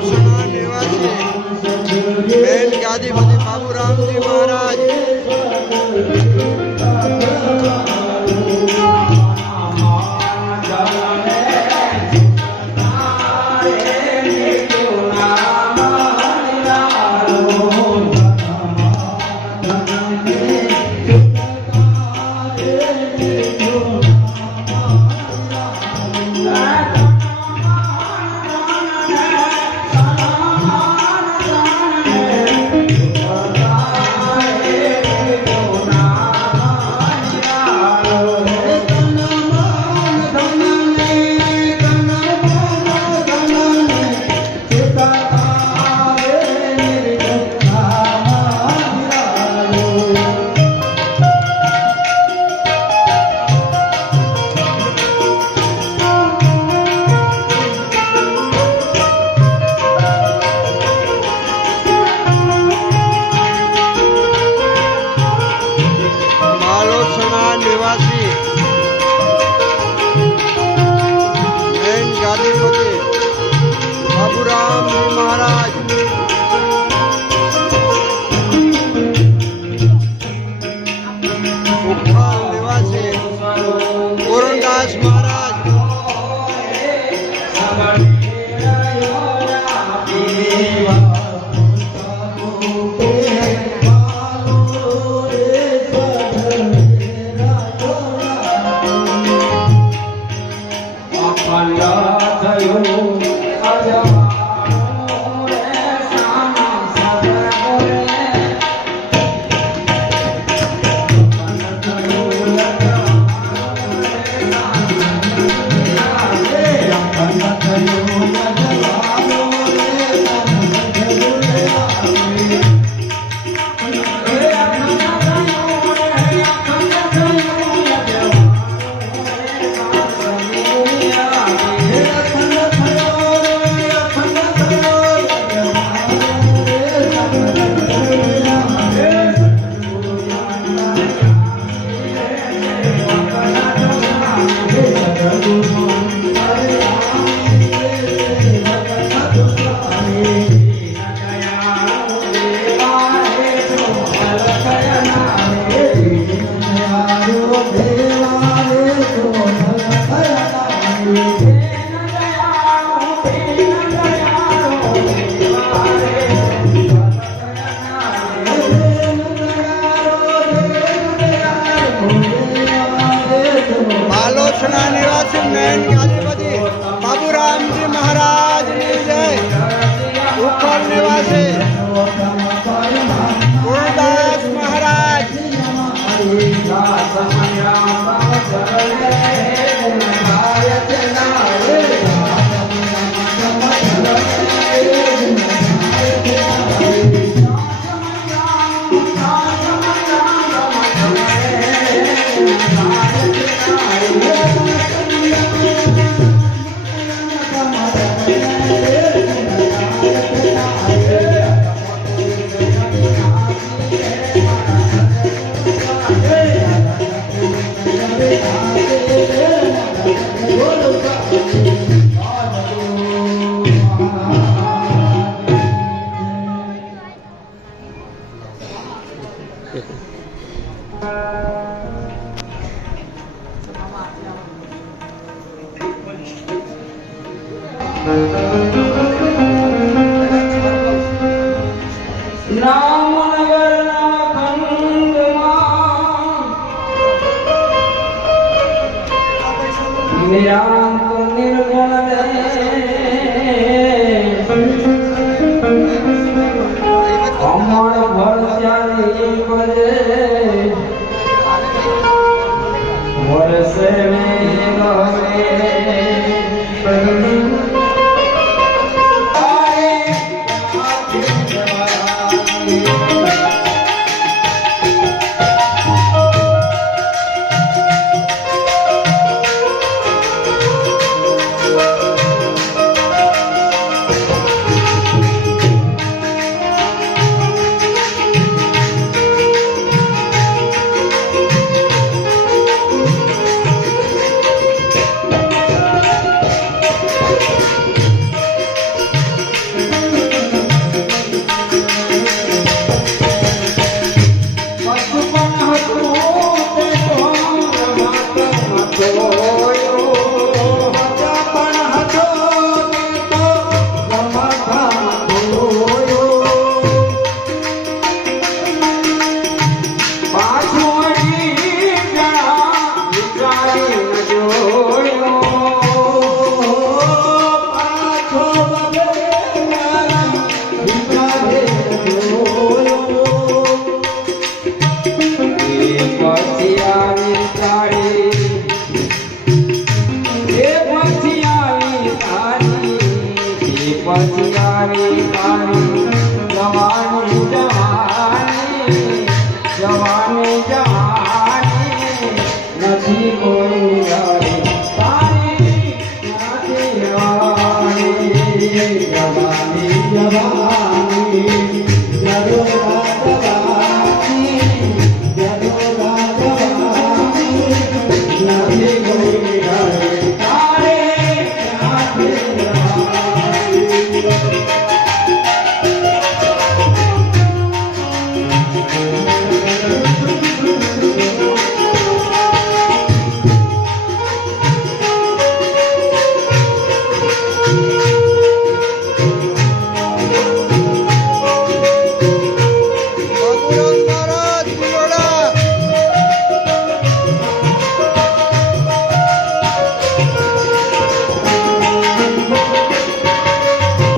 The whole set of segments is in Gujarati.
मालोसना निवासी मेन गादीपति बाबूराम जी महाराज। निवासी मेन गादीपति बाबूराम जी महाराज। उखल निवासी पूरनदास महाराज। मालोसना निवासी मेन गादीपति बाबूराम जी महाराज की जय। उखल निवासी पूरनदास महाराज। Hey!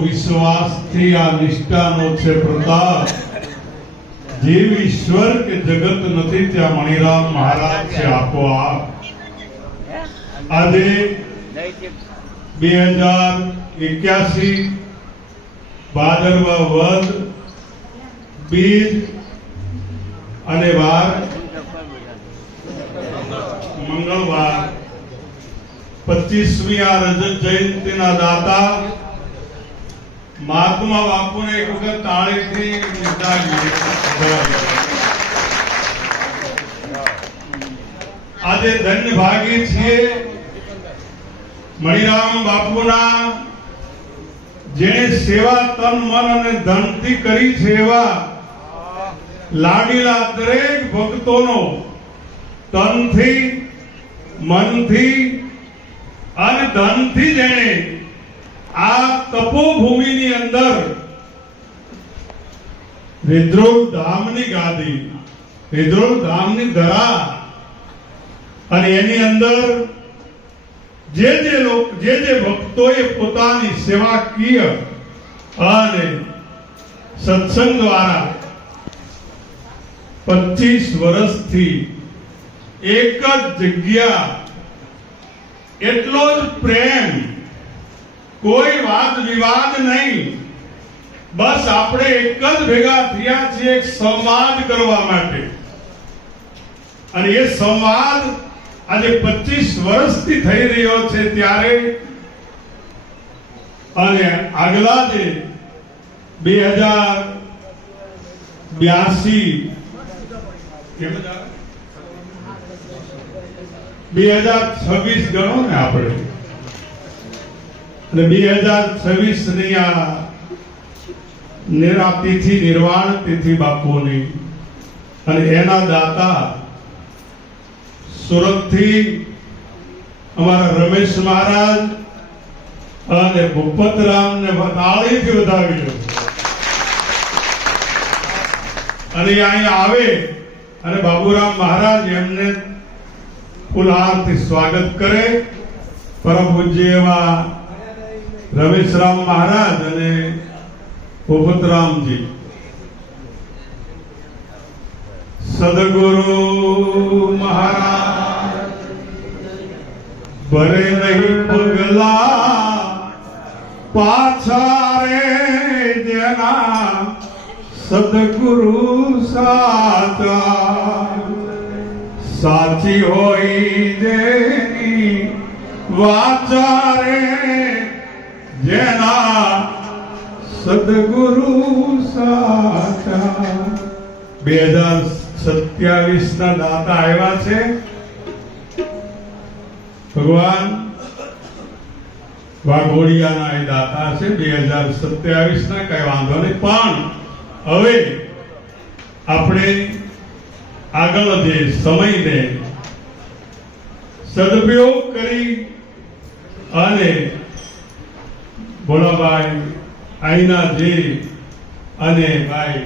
વિશ્વાસથી આ નિષ્ઠાનો છે પ્રતાપ, જીવ ઈશ્વર કે જગત નથી ત્યાં મણિરામ મહારાજ છે આપોઆપ. આજે 2081 ભાદરવા વદ બીજ અને વાર મંગળવાર 25મી આ રજત જયંતિના દાતા મહાત્મા બાપુને એક વખત તાળીથી વધાવીએ. આજે ધન્ય ભાગી છીએ મણિરામ બાપુના, જેણે સેવા તન મન અને ધનથી કરી છે. એવા લાડીલા દરેક ભક્તોનો તનથી, મનથી અને ધનથી જેણે આ તપોભૂમિની અંદર વિદ્રોહ ધામની ગાદી, વિદ્રોહ ધામની ધરા અને એની અંદર જે ભક્તોએ પોતાની સેવાકીય અને સત્સંગ દ્વારા 25 વર્ષથી એક જ જગ્યા, એટલો જ પ્રેમ, કોઈ વાદ વિવાદ નહીં, બસ આપણે એક જ ભેગા થયા છીએ એક સંવાદ કરવા માટે. અને એ સંવાદ આજે 25 વર્ષથી થઈ રહ્યો છે. ત્યારે અને આગલા જે 2026 ગણો ને આપણે, અને 2026 ની આ નિરાતિથિ નિર્વાણ તિથિ બાપુની, અને એના દાતા સુરતથી અમારા રમેશ મહારાજ અને ભૂપતરામ ને તાળીથી વધાવી લો. અને અહીંયા આવે અને બાબુરામ મહારાજ એમને ફૂલહારથી સ્વાગત કરે. પરમ પૂજ્ય એવા રમેશરામ મહારાજ અને ભૂપતરામજી, સદગુરુ મહારાજ ભરે નહીં પગલા પાછા રે, જેના સદગુરુ સાચા, સાચી હોય જેની વાચા રે, જેના સદગુરુ સાચા. 2027 ના દાતા આવ્યા છે ભગવાન. વાઘોડિયાના એ દાતા છે 2027 ના, કઈ વાંધો નહીં. પણ હવે આપણે આગળ જે સમયને સદુપયોગ કરી અને ભોળાભાઈ આઈના જે અને ભાઈ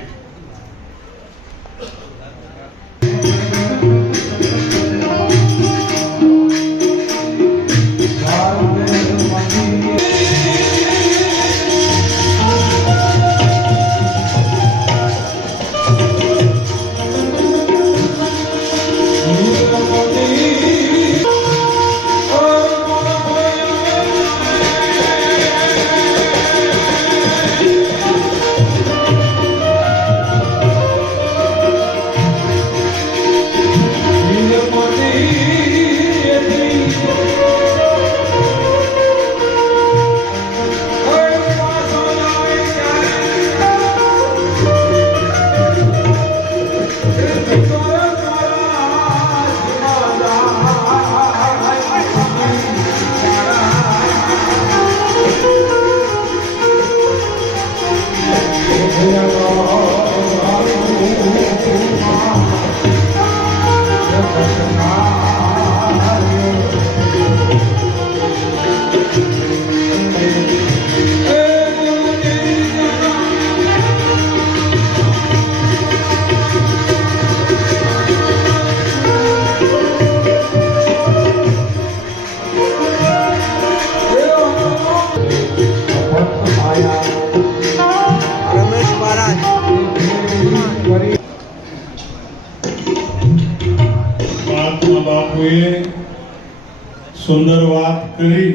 સુંદર વાત કરી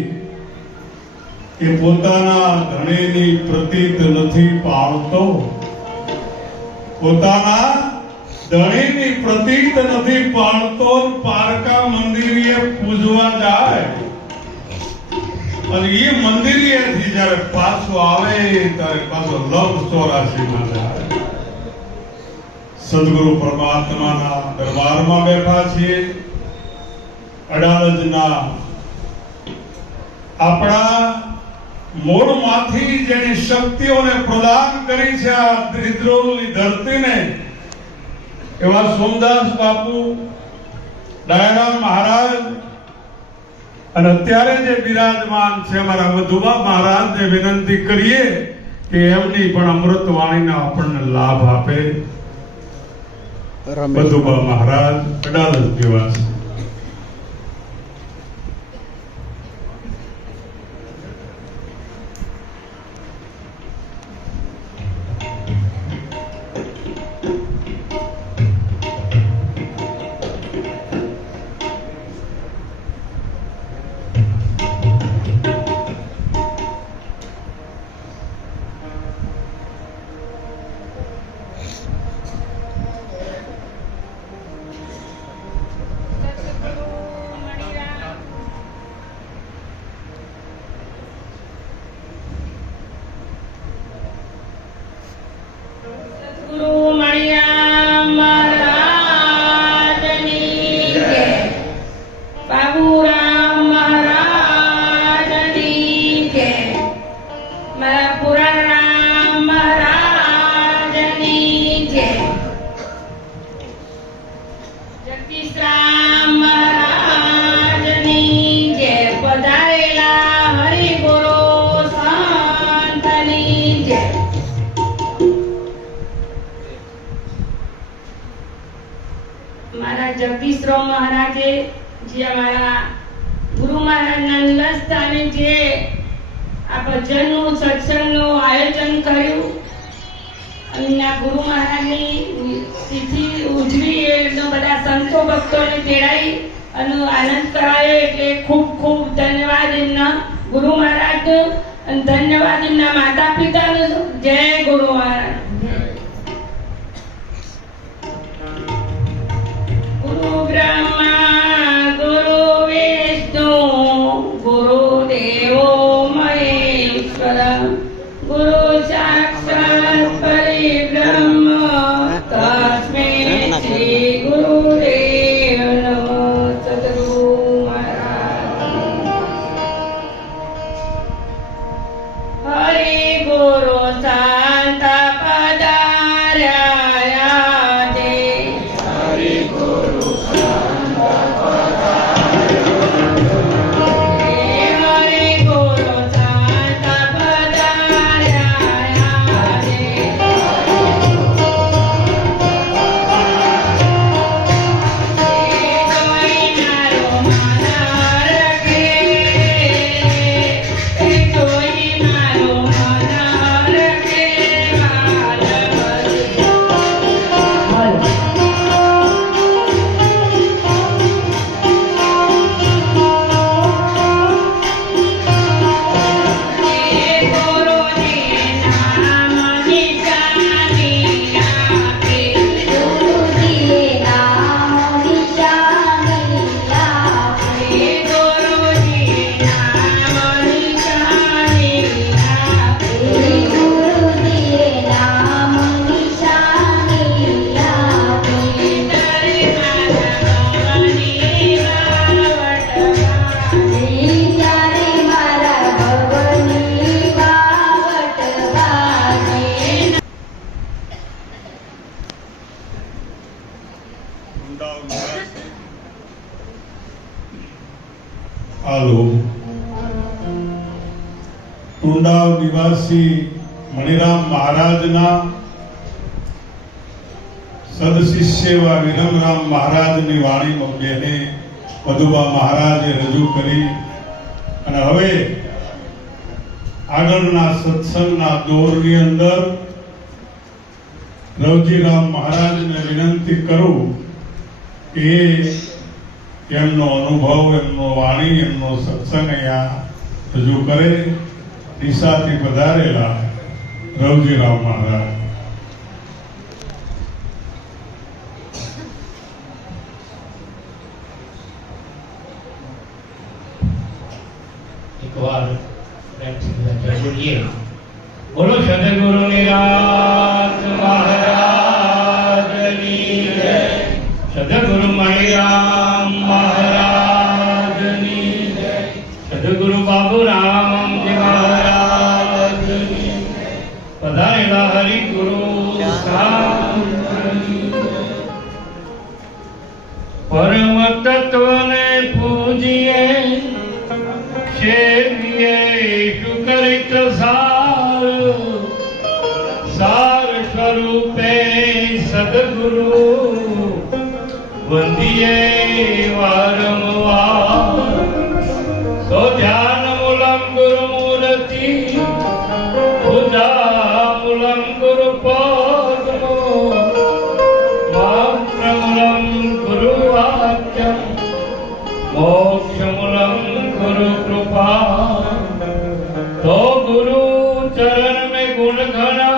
કે પોતાના ધણીની પ્રતીત નથી પાળતો, પોતાના ધણીની પ્રતીત નથી પાળતો, પારકા મંદિરે પૂજવા જાય અને એ મંદિરેથી જ્યારે પાછો આવે ત્યારે પાછો લવ 84 જાય. સદગુરુ પરમાત્માના દરબારમાં બેઠા છીએ. અડાલજના આપણા મૂળમાંથી જેની શક્તિઓને પ્રદાન કરી છે આ દ્રિદ્રોલની ધરતીને, એવા સોમદાસ બાપુ, દયારામ મહારાજ અને અત્યારે જે બિરાજમાન છે અમારા વધુબા મહારાજને વિનંતી કરીએ કે એમની પણ અમૃત વાણીનો આપણને લાભ આપે. વધુબા મહારાજ અડાલજ નિવાસી. જગદીશરાવ મહારાજે જે અમારા ગુરુ મહારાજના નિવાસ સ્થાને જે આ ભજનનું સત્સંગનું આયોજન કર્યું, એમના ગુરુ મહારાજની તિથિ ઉજવી એટલે બધા સંતો ભક્તોને તેડાઈ અને આનંદ કરાયો. એટલે ખૂબ ખૂબ ધન્યવાદ એમના ગુરુ મહારાજનો અને ધન્યવાદ એમના માતા પિતાનો. જય ગુરુ મહારાજ. ગુરુ બ્રહ્મા ગુરુ વિષ્ણુ ગુરુ દેવો મહેશ્વર ગુરુ સાક્ષાત પરિબ્રહ્મ તસ્મૈ શ્રી ગુરુદેવ નમઃ. સદગુરુ મહારાજ હરિ ગુરુ શાંત પધાર્યા દે. હરિ ગુરુ ટુંડાવ નિવાસી મણિરામ મહારાજના સદશિષ્ય એવા વિરમરામ મહારાજની વાણીમાં બેને વધુબા મહારાજે રજૂ કરી અને હવે આગળના સત્સંગના દોરની અંદર રવજીરામ મહારાજને વિનંતી કરું કે એમનો અનુભવ, એમનો વાણી, એમનો સત્સંગ અહીંયા રજૂ કરે. ડીસાથી પધારેલા રવજીરાવ મહારાજ. એકવાર બોલીએ, બોલો સદગુરુ નિરાત મહારાજની જય, સદગુરુ મણિરામ મહારાજની જય, સદગુરુ બાબુરામજી મહારાજની જય, પધારેલા હરિગુરુ સાંતની જય. પરમ તત્વને પૂજીએ, સેવીએ સુકરિત સાર, સાર સ્વરૂપે સદગુરુ વંદીએ વારંવાર. તો ધ્યાન મૂલમ ગુરુ મૂર્તિ, પૂજા મૂલમ ગુરુ પદ્મો, મંત્ર મૂલમ ગુરુ વાક્યમ, મોક્ષ મૂલમ गुरु कृपा. तो गुरु चरण में गुण घना,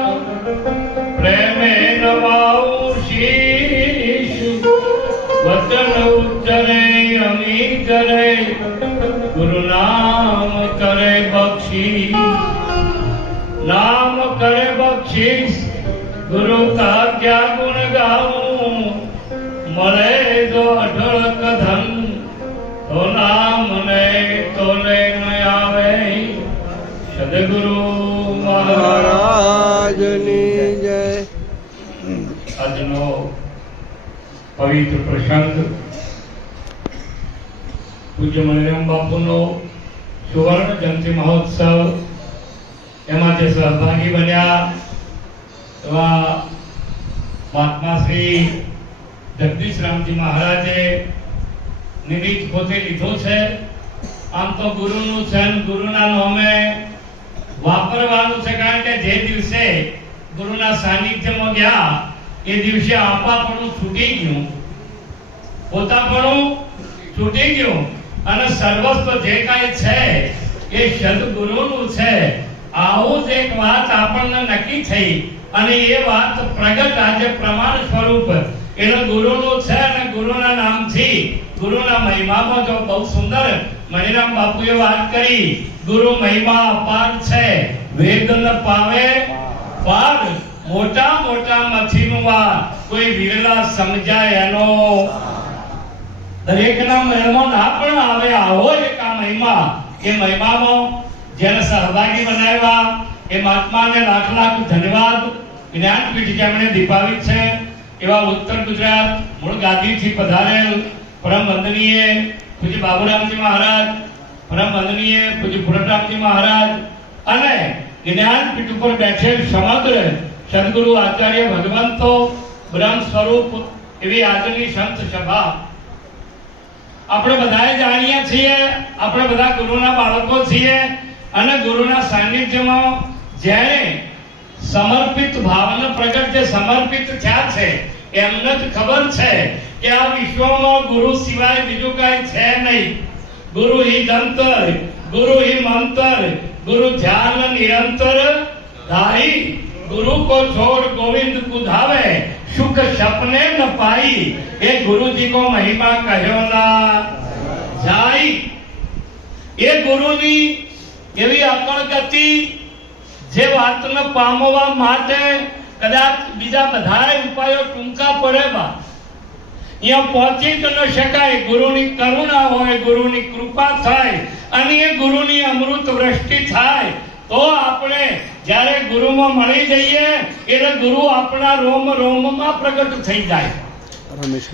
प्रेमे नवाऊं शीश. वचन उच्चरे अमी करे, गुरु नाम करे बख्शीश. नाम करे बख्शीश, गुरु का क्या गुण गाऊं. मरे जो अढळक धन, तो नाम ने तोले न आवे. सदगुरु મહારાજની જય. આજનો પવિત્ર પ્રસંગ પૂજ્ય મણિરામ બાપુનો સુવર્ણ જયંતિ મહોત્સવ, એમાં જે સહભાગી બન્યા એવા મહાત્મા શ્રી જગદીશ રામજી મહારાજે નિમિત્ત પોતે લીધો છે. આમ તો ગુરુનું છે, ગુરુના નામે વાપરવાનું છે. કારણ કે જે દિવસે ગુરુના સાનિધ્યમાં ગયા એ દિવસે આપાપણું છૂટી ગયું, પોતાપણું છૂટી ગયું, અને સર્વસ્વ જે કાંઈ છે એ સદગુરુનું છે. આવું જ એક વાત આપણને નક્કી થઈ, અને એ વાત પ્રગટ આજે પ્રમાણ સ્વરૂપ એટલે ગુરુનું છે. અને ગુરુના નામથી, ગુરુના મહિમામાં જો બહુ સુંદર મણિરામ બાપુએ વાત કરી, ગુરુ મહિમા અપાર છે, વેદ ન પાવે પાર. મોટા મોટા મથીનું વા કોઈ વિરલા સમજાય એનો, દરેકના મહેમાન ના પણ આવે આવો એક આ મહિમા. એ મહિમામાં જેને સહભાગી બનાવ્યા એ મહાત્માને લાખ લાખ ધન્યવાદ. જ્ઞાનપીઠ જેમણે દીપાવી છે એવા ઉત્તર ગુજરાત મૂળ ગાદીથી પધારેલ પરમ વંદનીય પૂજ્ય બાબુરામજી મહારાજ, પરમ વંદનીય પૂજ્ય પુરણરામજી મહારાજ, અને જ્ઞાનપીઠ ઉપર બેઠેલ સમગ્ર સદગુરુ આચાર્ય ભગવંતો, બ્રહ્મ સ્વરૂપ એવી આજની સંત સભા. આપણે બધાએ જાણીએ છીએ, આપણે બધા ગુરુના બાળકો છીએ, અને ગુરુના સાનિધ્યમાં જ્યારે સમર્પિત ભાવના પ્રગટ, જે સમર્પિત થયા છે એમને જ ખબર છે કે આ વિશ્વમાં ગુરુ સિવાય બીજું કાંઈ છે નહીં. ગુરુ હિ જંતર, ગુરુ હિ મંતર, ગુરુ ધ્યાન નિરંતર ધારી. गुरु को छोड़ गोविंद कुधावे, सुख सपने न पाई. ये गुरु जी को महिमा कहो ना जाई. ये गुरु ની એવી અકળ ગતિ જે વાતને પામવા માટે કદાચ બીજા બધા ઉપાયો ટૂંકા પડે બા અહીંયા પહોંચી જ ન શકાય. ગુરુની કરુણા હોય, ગુરુની કૃપા થાય, અને એ ગુરુની અમૃત વૃષ્ટિ થાય તો આપણે જ્યારે ગુરુમાં મળી જઈએ એટલે ગુરુ આપણા રોમ રોમમાં પ્રગટ થઈ જાય.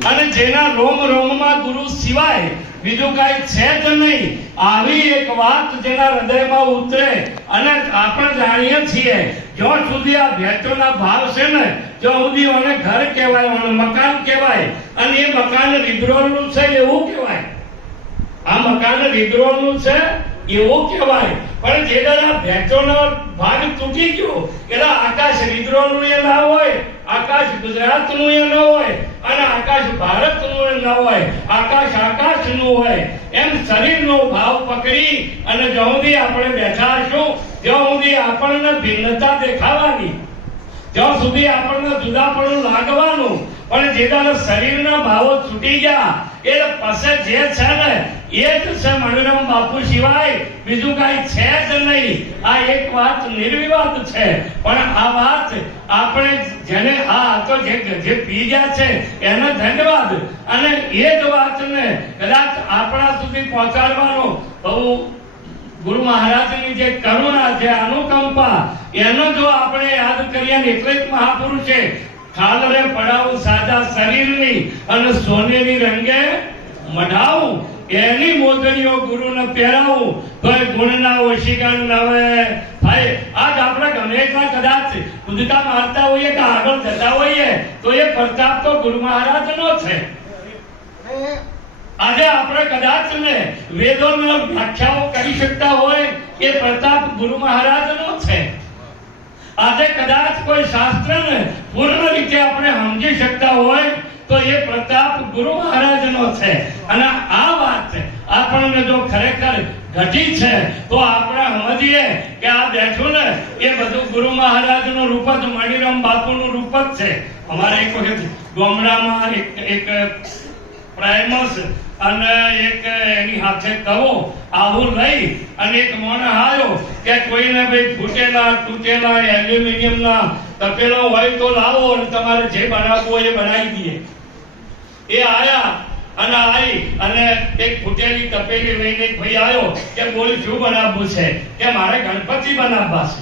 અને જેના રોમ રોમમાં ગુરુ સિવાય બીજું કાંઈ છે જ નહીં, આવી એક વાત જેના હૃદયમાં ઉતરે. અને આપણે જાણીએ છીએ જ્યાં સુધી આ ભેટોના ભાવ છે ને ત્યાં સુધી ઓને ઘર કહેવાય, ઓને મકાન કહેવાય, અને એ મકાન રીદ્રોળનું છે એવું કહેવાય. આ મકાન રીદ્રોળનું છે એવું કહેવાય. પણ જે દાડા ભેટોનો ભાગ તૂટી ગયો એટલે આકાશ રીદ્રોળનું એ ના હોય, આકાશ ગુજરાતનું એ ન હોય, અને અને આકાશ ભારતનું ન હોય, આકાશ આકાશનું હોય, એમ શરીરનો ભાવ પકડી અને જ્યાં સુધી આપણે બેઠા હશું ત્યાં સુધી આપણને ભિન્નતા દેખાવાની, ત્યાં સુધી આપણને જુદાપણું લાગવાનું. પણ જે દાડે શરીરના ભાવો છૂટી ગયા એ પછી જે છે ને એ જ છે મણિરામ બાપુ સિવાય બીજું કાંઈ છે જ નહીં. આ એક વાત નિર્વિવાદ છે. પણ આ વાત આપણે જેને આ તો જે પી ગયા છે એને ધન્યવાદ. અને એ જ વાતને કદાચ આપણા સુધી પહોંચાડવાનો બહુ ગુરુ મહારાજની જે કરુણા છે, અનુકંપા, એનો જો આપણે યાદ કરીએ ને એટલે જ મહાપુરુષે ખાલરે પડાવું સાદા શરીરની અને સોનેરી રંગે મઢાવું, એની મોજણીઓ ગુરુને પહેરાવું તો એ ગુણના ઓશિકન નવે થાય. આજ આપણે ગમે એટલા કદાચ કુદકા મારતા હોઈએ કે આગળ જતા હોઈએ તો એ પ્રતાપ તો ગુરુ મહારાજનો છે. આજે આપણે કદાચ ને વેદોની વ્યાખ્યાઓ કરી શકતા હોય એ પ્રતાપ ગુરુ મહારાજનો છે. આજે કદાચ કોઈ શાસ્ત્રને પૂર્ણ રીતે આપણે સમજી શકતા હોય તો એ પ્રતાપ ગુરુ મહારાજનો છે. અને આ વાત આપણને જો ખરેખર ઘટી છે તો આપણે સમજીએ કે આ બેઠું ને એ બધું ગુરુ મહારાજનું રૂપ જ, મણિરામ બાપુનું રૂપ જ છે. અમારે એક વખત ગામડામાં એક પ્રાઇમસ અને એક એની હાથે કહો આવું લઈ અને એક મોણ આવ્યો કે કોઈને ભાઈ ફૂટેલા તૂટેલા એલ્યુમિનિયમના તપેલા હોય તો લાવો અને તમારે જે બનાવવું હોય એ બનાવી દઈએ. એ આયા અને આવી અને એક ફૂટેલી તપેલી લઈને એક ભાઈ આવ્યો કે બોલ શું બનાવવું છે? કે મારે ગણપતિ બનાવવા છે.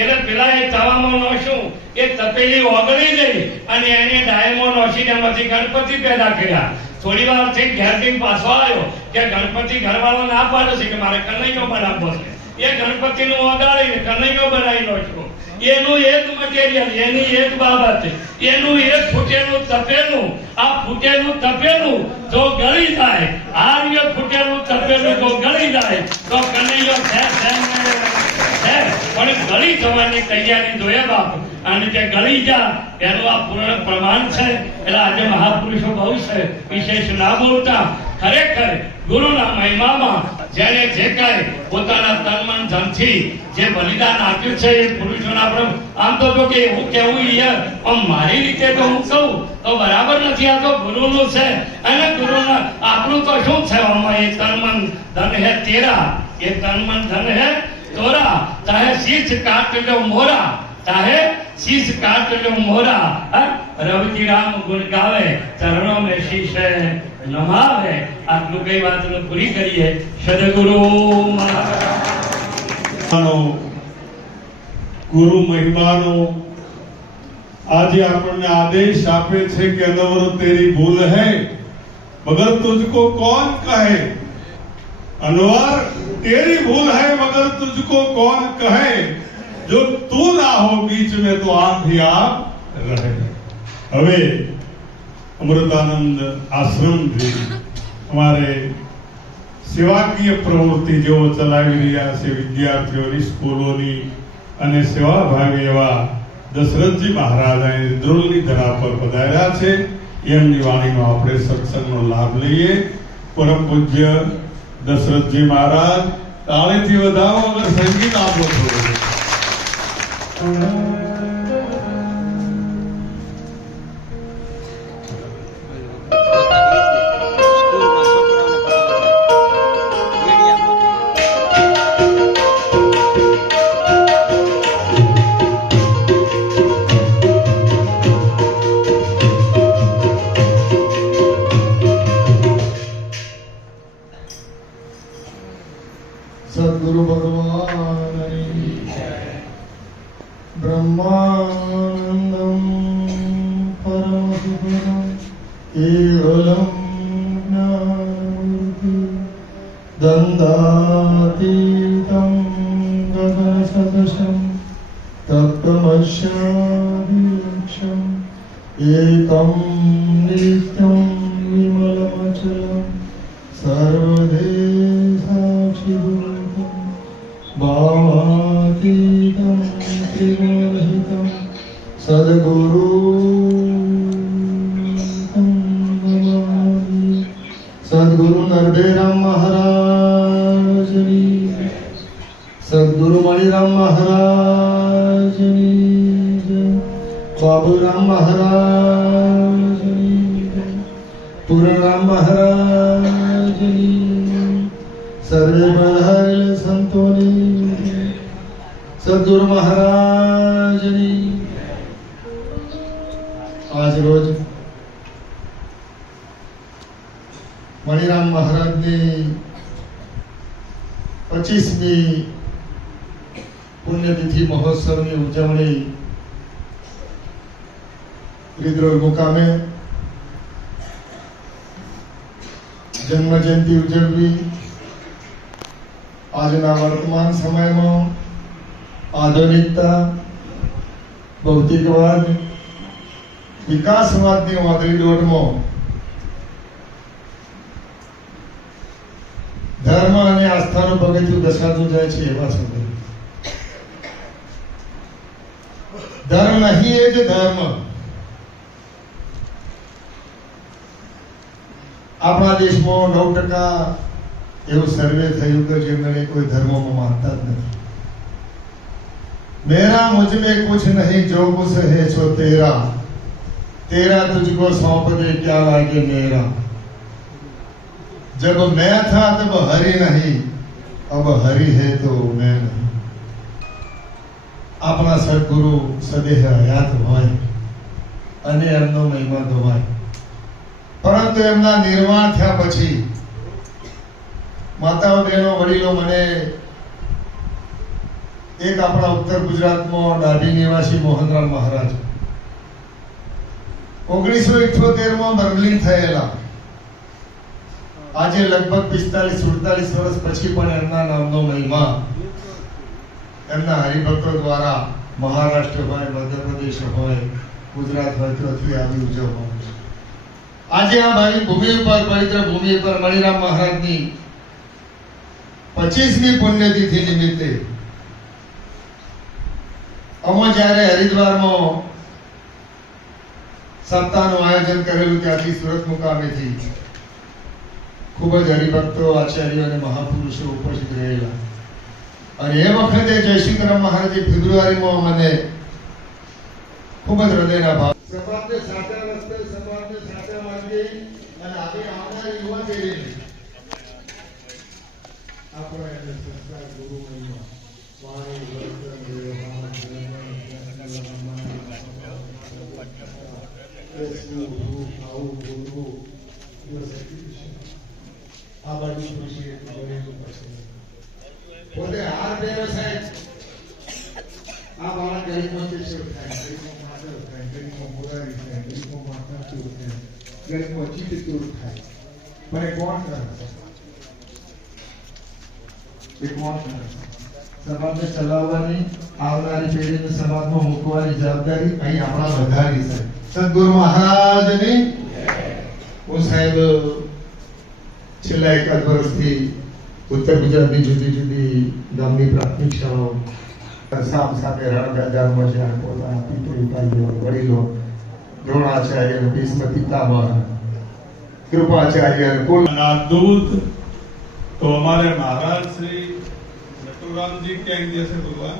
એટલે પેલા એ તવામાં નોશું એ તપેલી ઓગળી ગઈ અને એને ડાયમો નોશીને એમાંથી ગણપતિ પેદા કર્યા. થોડી વાર થી ઘેરથી પાછો આવ્યો કે ગણપતિ ઘરવાળો ના પાડે છે કે મારે કનૈયો બનાવવો છે. એ ગણપતિનું ઓગાળીને કનૈયો બનાવી લો છો. એનું એક મટીરિયલ, એની એક બાબત, એનું એક ફૂટેલું તપેલું. આ ફૂટેલું તપેલું જો ગળી જાય, આ ફૂટેલું તપેલું જો ગળી જાય તો કનૈયો છે પણ ગળી જવાની તૈયારી જોઈએ બાપ. અને જે ગળી જા એનું આ પૂર્ણ પ્રમાણ છે. એટલે આજે મહાપુરુષો બહુ છે, વિશેષ ના બોલતા. ખરેખર ગુરુના મહિમામાં જેને જે કાંઈ પોતાના તન મન ધનથી જે બલિદાન આપ્યું છે એ પુરુષોના આપણે આમ તો જો કે એવું કેવું યાર આમ મારી રીતે તો હું કહું તો બરાબર નથી. આ તો ગુરુનું છે અને ગુરુના આપણું તો શું છે આમાં? એ તન મન ધન હે તેરા, એ તન મન ધન હે तोरा, चाहे शीश काट लो मोरा, चाहे शीश काट लो मोरा. रवि राम गुण गावे, चरणों में शीश नमावे. आटलू कई बात पूरी करिए. सदगुरु ગુરુ મહિમાનો આજે આપણને આદેશ આપે છે કે અનવરત તેરી ભૂલ है मगर तुझको कौन कहे. अनवर तेरी भूल है मगर तुझको कौन कहे. जो तू ना हो बीच में तो आंधी आप रहे. હવે અમૃતાનંદ આશ્રમ અમારે સેવાકીય પ્રવૃત્તિ જેઓ ચલાવી રહ્યા છે, વિદ્યાર્થીઓની સ્કૂલોની અને સેવા ભાગે એવા દશરથજી મહારાજ અહીં દ્રોલની ધરા પર પધાર્યા છે. એમની વાણીનો આપણે સત્સંગનો લાભ લઈએ. પરમ પૂજ્ય દશરથજી મહારાજ તાળીથી વધાવો અગર સંગીત આપો થોડું. सद्गुरु भगवान ब्रह्मानंदं परमसुखदं केवलं ज्ञानमूर्ति दन्दातीतं गगनसदृशं तप्तमस्यादिलक्ष्यं एकं नित्यं विमलमचलं सर्वदेशाक्षिभूतं भावातीतं त्रिगुणरहितं सद्गुरुं બાબુરામ મહારાજની જય. બાબુરામ મહારાજની જય. પૂર્ણરામ મહારાજની જય. સર્વે બધાયેલ સંતોની જય. સદગુરુ મહારાજની આજ રોજ મણિરામ મહારાજની 25મી પુણ્યતિથિ મહોત્સવની ઉજવણી રીદ્રોલ મુકામે જન્મ જયંતિ ઉજવવી આજના વર્તમાન સમયમાં આધુનિકતા ભૌતિકવાદ વિકાસવાદની વાદળી દોટમાં ધર્મ અને આસ્થાનું પગથિયું દસાતું જાય છે એવા સમય ધર્મ નહીં એ જ ધર્મ. આપણા દેશમાં 9% એવું સર્વે થયું કે જેમણે કોઈ ધર્મમાં માનતા જ નથી. मेरा मुझ में कुछ नहीं जो कुछ है सो तेरा तेरा तुझको सौंप दे क्या लागे मेरा. जब मैं था तब हरि नहीं अब हरि है तो मैं नहीं. આપણા સદગુરુ સદેહ હયાત હોય અને એમનો મહિમા ગવાય, પરંતુ એમના નિર્વાણ થયા પછી માતાઓ બહેનો વડીલો મને એક આપણા ઉત્તર ગુજરાતમાં દાઢી નિવાસી મોહનરામ મહારાજ 1978માં બર્લિન થયેલા, આજે લગભગ 45-47 વર્ષ પછી પણ એમના નામનો મહિમા એમના હરિભક્તો દ્વારા મહારાષ્ટ્ર હોય, મધ્યપ્રદેશ હોય, ગુજરાત હોય ત્યાંથી આવી ઉજવવામાં આવે છે. આજે આ ભાવી ભૂમિ ઉપર, પવિત્ર ભૂમિ ઉપર મણિરામ મહારાજની 25મી પુણ્યતિથિ નિમિત્તે અમે જ્યારે હરિદ્વારમાં સપ્તાહનું આયોજન કરેલું ત્યાંથી સુરત મુકામેથી ખૂબ જ હરિભક્તો, આચાર્યો અને મહાપુરુષો ઉપસ્થિત રહેલા. અને એ વખતે જયશ્રીકરમ મહારાજે ફેબ્રુઆરીમાં મને ખૂબ જ હૃદયના ભાવ સમાજને સાચા રસ્તે, સમાજને સાચા માર્ગે અને આગળ આવનારી યુવા પેઢીને આપણા એને સંસ્કાર ગુરુ મહિમા વાણી, વર્તન, વ્યવહાર, આ બાજુ ખુશી એટલું બનેલું પછી પોતે હાર પહેરે સાહેબ. આ બાળક ગરીબમાં શિક્ષક થાય, ગરીબમાં માસ્ટર થાય, ગરીબમાં મોરારી થાય, ગરીબમાં માસ્ટર થાય, ગરીબમાં ચિત્તચૂર થાય, પણ એ કોણ કરે? એ કોણ કરે? સમાજને ચલાવવાની, આવનારી પેઢીને સમાજમાં મૂકવાની જવાબદારી અહીં આપણા બધાની છે. સદગુરુ મહારાજની હું સાહેબ છેલ્લા 1 વર્ષથી ઉત્તર ગુજરાતની જુદી જુદી ગામની પ્રાથમિક શાળાઓ સાથે રણગાજારમાં છે, પોતાના પિતૃ વડીલો, દ્રોણાચાર્ય, ભીષ્મ પિતામહ, કૃપાચાર્ય, કુલ दूत तो हमारे महाराज श्री नटुराम जी क्या इंडिया से भगवान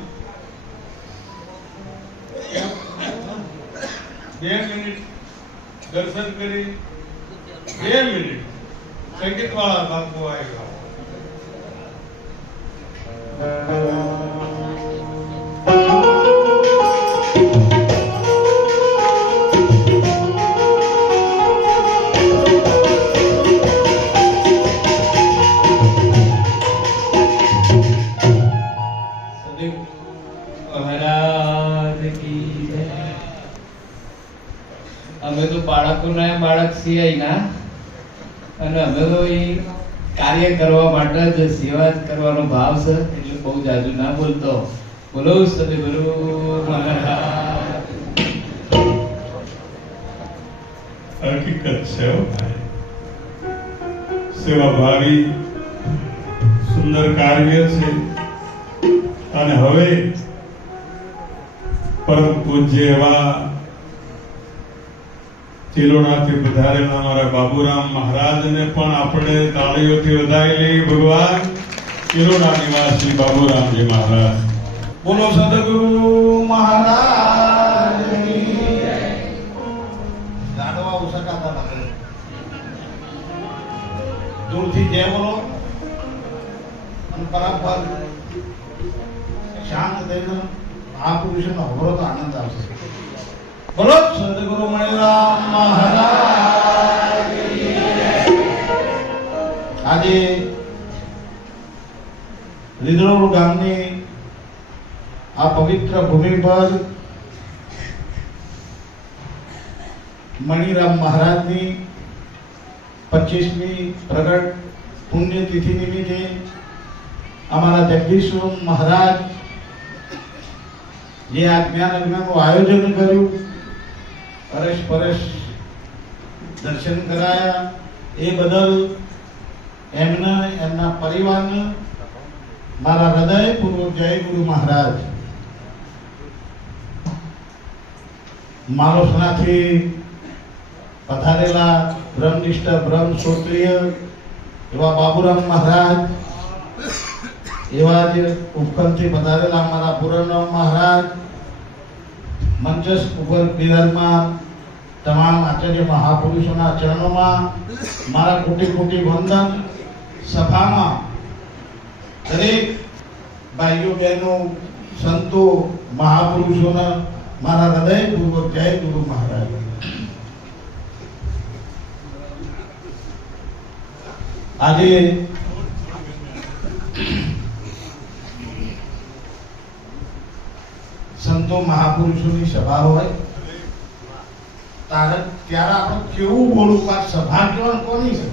2 मिनट दर्शन करी, 2 मिनट संगीत वाला बापू आएगा. અમે તો બાળકોના બાળક છીએ ના, અને અમે તો એ કાર્ય કરવા માટે જ સેવા જ કરવાનો ભાવ છે, એટલે બહુ જાજુ ના બોલતો. બોલો સદગુરુ મહારાજ. હકીકત છે ભાઈ, સેવાભાવી સુંદર કાર્ય છે. અને હવે પરમ પૂજ્ય એવા ચિલોડાથી પધારેલા અમારા બાબુરામ મહારાજને પણ આપણે તાળીઓથી વધાવી લઈએ. ભગવાન ચિલોડા નિવાસી બાબુરામજી મહારાજ બોલો સદગુરુ મહારાજ ગાડવા ઉસકાતા લાગે દૂરથી જય બોલો અને બરાબર શાંત થઈને આ પુરુષનો હોરો તો આનંદ આવશે. બોલો સદગુરુ મણિરામ મહારાજ. આજે લીધડોળ ગામની આ પવિત્ર ભૂમિ પર મણિરામ મહારાજની 25મી પ્રગટ પુણ્યતિથિ નિમિત્તે અમારા જગદીશ્વર મહારાજ જે આ જ્ઞાન યજ્ઞનું આયોજન કર્યું, અરસ પરસ દર્શન કરાયા, એ બદલ એમને એમના પરિવારને મારા હૃદયપૂર્વક જય ગુરુ મહારાજ. માલોસણાથી પધારેલા બ્રહ્મનિષ્ઠ બ્રહ્મ ક્ષત્રિય એવા બાબુરામ મહારાજ, એવા જ ઉપકરણથી પધારેલા મારા પૂરણરામ મહારાજ, મંચસ ઉપર બિરાજમાન તમામ આચાર્ય મહાપુરુષોના ચરણોમાં મારા કોટી કોટી વંદન. સભામાં દરેક ભાઈઓ બહેનો સંતો મહાપુરુષોને મારા હૃદયપૂર્વક જય ગુરુ મહારાજ. આજે સંતો મહાપુરુષોની સભા હોય ત્યારે આપણે કેવું બોલવું, આ સભા કેવા કોની છે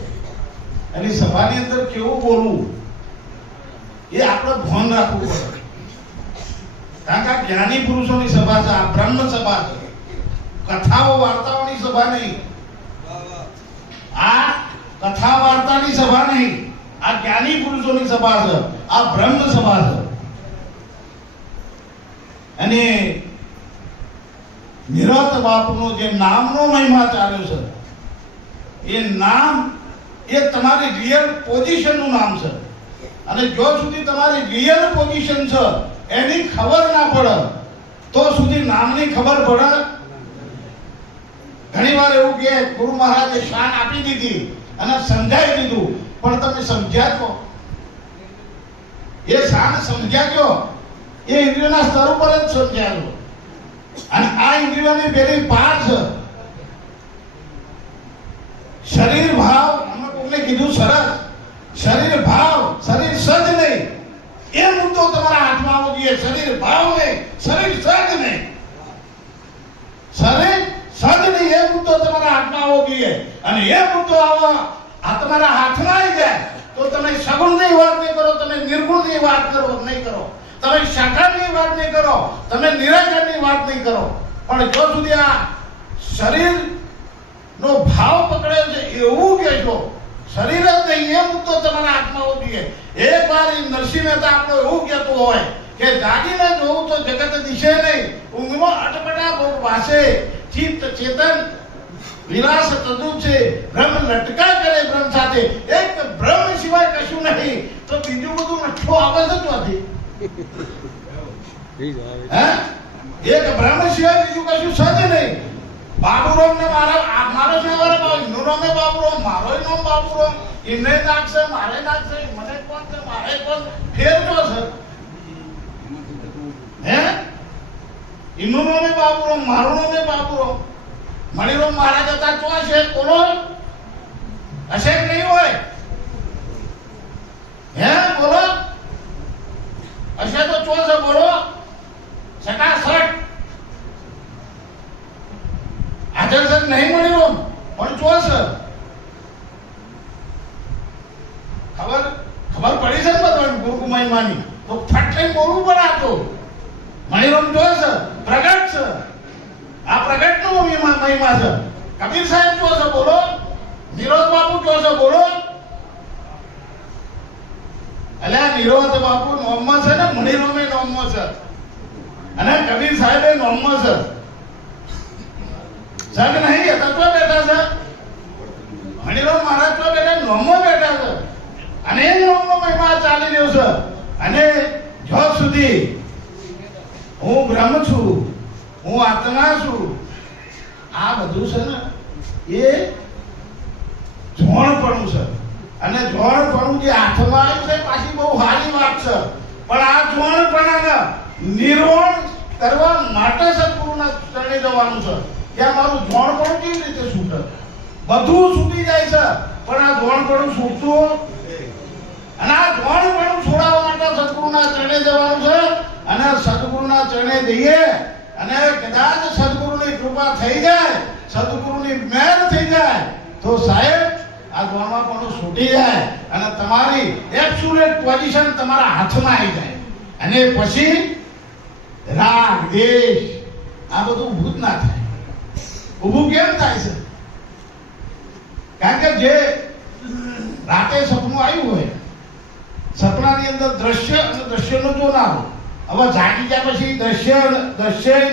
અને સભાની અંદર કેવું બોલવું એ આપણે ભાન રાખવું પડે. કારણ કે જ્ઞાની પુરુષોની સભા છે, આ બ્રહ્મ સભા છે, કથાઓ વાર્તાઓની સભા નહીં. આ કથા વાર્તાની સભા નહીં, આ જ્ઞાની પુરુષોની સભા છે, આ બ્રહ્મ સભા છે. અને નિરત બાપુનો જે નામનો મહિમા ચાલ્યો છે, એ નામ એ તમારી રિયલ પોઝિશનનું નામ છે. અને જો સુધી તમારી રિયલ પોઝિશન છે એની ખબર ના પડે તો સુધી નામની ખબર પડે. ઘણી વાર એવું કે ગુરુ મહારાજે શાન આપી દીધી અને સમજાવી દીધું, પણ તમે સમજ્યા છો? એ શાન સમજ્યા છો? એ ઇન્દ્રિયોના સ્તર ઉપર જ સમજાયો. અને આ ઇન્દ્રિયોની પેલી પાર છે શરીર ભાવ. અમે કોઈને કીધું સરસ, શરીર ભાવ, શરીર સજ નહીં, એ મુદ્દો તમારા હાથમાં આવવો જોઈએ. શરીર ભાવ નહીં, શરીર સજ નહીં, શરીર સજ નહીં, એ મુદ્દો તમારા હાથમાં આવવો જોઈએ. અને એ મુદ્દો આ તમારા હાથમાં આવી જાય તો તમે સગુણની વાત નહીં કરો, તમે નિર્ગુણની વાત નહીં કરો, તમે સાકારની વાત નહીં કરો, તમે નિરાકારની વાત નહીં કરો. પણ જો સુધી આ શરીર નો ભાવ પકડે છે એવું કહેશો, શરીર જ નહીં, એ મુદ્દો તમારા હાથમાં હોવો જોઈએ. એક વાર નરસિંહ મહેતા આપણો એવું કહેતો હોય કે જાગીને જોવું તો જગત દિશે નહીં, ઊંઘમાં અટપટા ભોગ વાસે, ચિત્ત ચેતન વિલાસ તદુ છે, બ્રહ્મ લટકા કરે બ્રહ્મ સાથે. એક બ્રહ્મ સિવાય કશું નહીં તો બીજું બધું નઠો આવે છે ત્યાંથી. એક બ્રહ્મ સિવાય બીજું કશું સજ નહીં. બાબુરામ ને મારો છે એનું નામે બાબુરામ, મારો નામ બાબુરામ, એમને નાખશે, મારે નાખશે, મને કોણ છે, મારે કોણ, ફેર તો છે. એનું નામે બાબુરામ, મારું નામે બાબુરામ. મણિરામ મહારાજ હતા તો છે કોનો હશે નહીં હોય? બોલો હશે તો ચો છે, બોલો સટાસટ. હાજર સર નહીં મણિરામ પણ ચો છે. ખબર પડી છે ને બધા ગુરુ મહિમાની તો ફટ લઈને બોલવું પડે. આ તો મણિરામ ચો છે, પ્રગટ છે, આ પ્રગટ નો મહિમા છે. કબીર સાહેબ ચો છે, બોલો. નિરોધ બાપુ ચો છે, બોલો. અલ્યા નિરોધ બાપુ નોમમાં છે ને, મણિરામે નોમમાં છે, અને કબીર સાહેબે નોમમાં છે. જગ નહીં હતા તો બેઠા છે, મણિરામ મહારાજ તો બેઠા નોમમાં બેઠા છે, અને એ નોમનો મહિમા ચાલી રહ્યો છે. અને જો સુધી હું બ્રહ્મ છું, હું આત્મા છું, આ બધું છે ને એ જોણપણું છે. અને જોણપણું જે હાથમાં આવ્યું છે પાછી બહુ સારી વાત છે, પણ આ જોણપણાને નિર્વણ કરવા માટે સદગુરુના ચરણે જવાનું છે. ત્યાં મારું જોણપણું કેવી રીતે છૂટે? બધું છૂટી જાય છે, પણ આ જોણપણું છૂટતું, અને આ જોણપણું છોડાવવા માટે સદગુરુના ચરણે જવાનું છે. અને સદગુરુના ચરણે જઈએ અને કદાચ સદગુરુની કૃપા થઈ જાય, સદગુરુની મહેર થઈ જાય, તો સાહેબ આ જોણવાપણું છૂટી જાય અને તમારી એબ્સોલ્યુટ પોઝિશન તમારા હાથમાં આવી જાય. અને પછી રાગ દેશ આ બધું ઊભું જ ના થાય. ઊભું કેમ થાય છે? કારણ કે જે રાતે સપનું આવ્યું હોય, સપનાની અંદર દ્રશ્ય અને દ્રશ્યનો જોનારો, હવે જાગી ગયા પછી દ્રશ્ય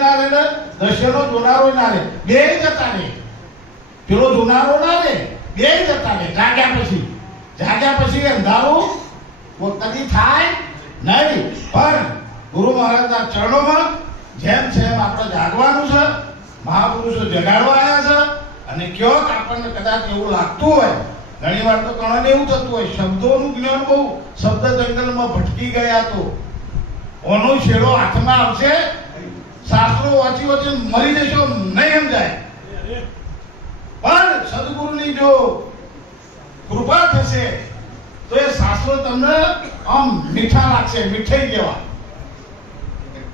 ના રહે, દ્રશ્યનો જોનારો ના રહે, બે જતા રહે. પેલો જોનારો ના રહે, બે જતા રહે. જાગ્યા પછી અંધારું કદી થાય નહીં. પણ ગુરુ મહારાજના ચરણોમાં જેમ છે એમ આપણે જાગવાનું છે. મહાપુરુષો જગાડવા આવ્યા છે. અને ક્યાંક આપણને કદાચ એવું લાગતું હોય, ઘણી વાર તો ઘણાને એવું થતું હોય, શબ્દોનું જ્ઞાન બહુ શબ્દ જંગલમાં ભટકી ગયા, તો ઓનો છેડો હાથમાં આવશે, શાસ્ત્રો વાંચી વાંચી મરી જશો, નહીં સમજાય. પણ સદગુરુની જો કૃપા થશે તો એ શાસ્ત્રો તમને આમ મીઠા લાગશે, મીઠાઈ જેવા.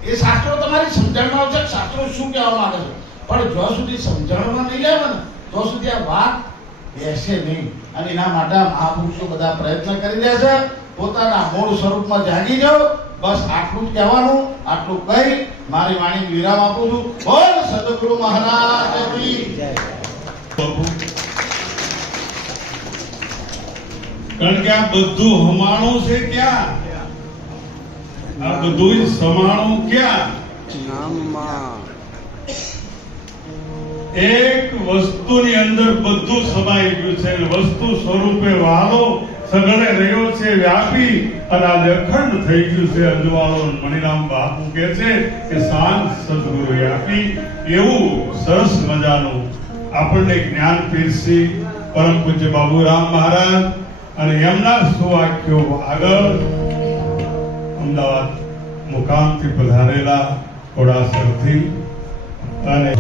એ શાસ્ત્રો તમારી સમજણમાં આવશે, શાસ્ત્રો શું કહેવા માંગે છે. પણ જ્યાં સુધી સમજણમાં નહીં આવે ને ત્યાં સુધી આ વાત બેસે નહીં. અને એના માટે મહાપુરુષો બધા પ્રયત્ન કરી રહ્યા છે. પોતાના મૂળ સ્વરૂપમાં જાગી જાઓ. બસ આટલું જ કહેવાનું. આટલું કહી મારી વાણી વિરામ આપું છું. બોલ સદગુરુ મહારાજ કી જય. કારણ કે આ બધું હમાણું છે ક્યાં? આ બધું સમાણું ક્યાં? નામમાં. એક વસ્તુની અંદર બધું સમાઈ ગયું છે. વસ્તુ સ્વરૂપે વાલો સગળે રહ્યો છે વ્યાપી, અને આજે અખંડ થઈ ગયું છે અજવાળો. મણિરામ બાપુ કહે છે કે શાંત સદગુરુ વ્યાપી. એવું સરસ મજાનું આપણને જ્ઞાન પીરસી પરમ પૂજ્ય બાબુરામ મહારાજ અને એમના સુવાક્યો આગળ અમદાવાદ મુકામથી પધારેલા ઘોડાસરથી. અને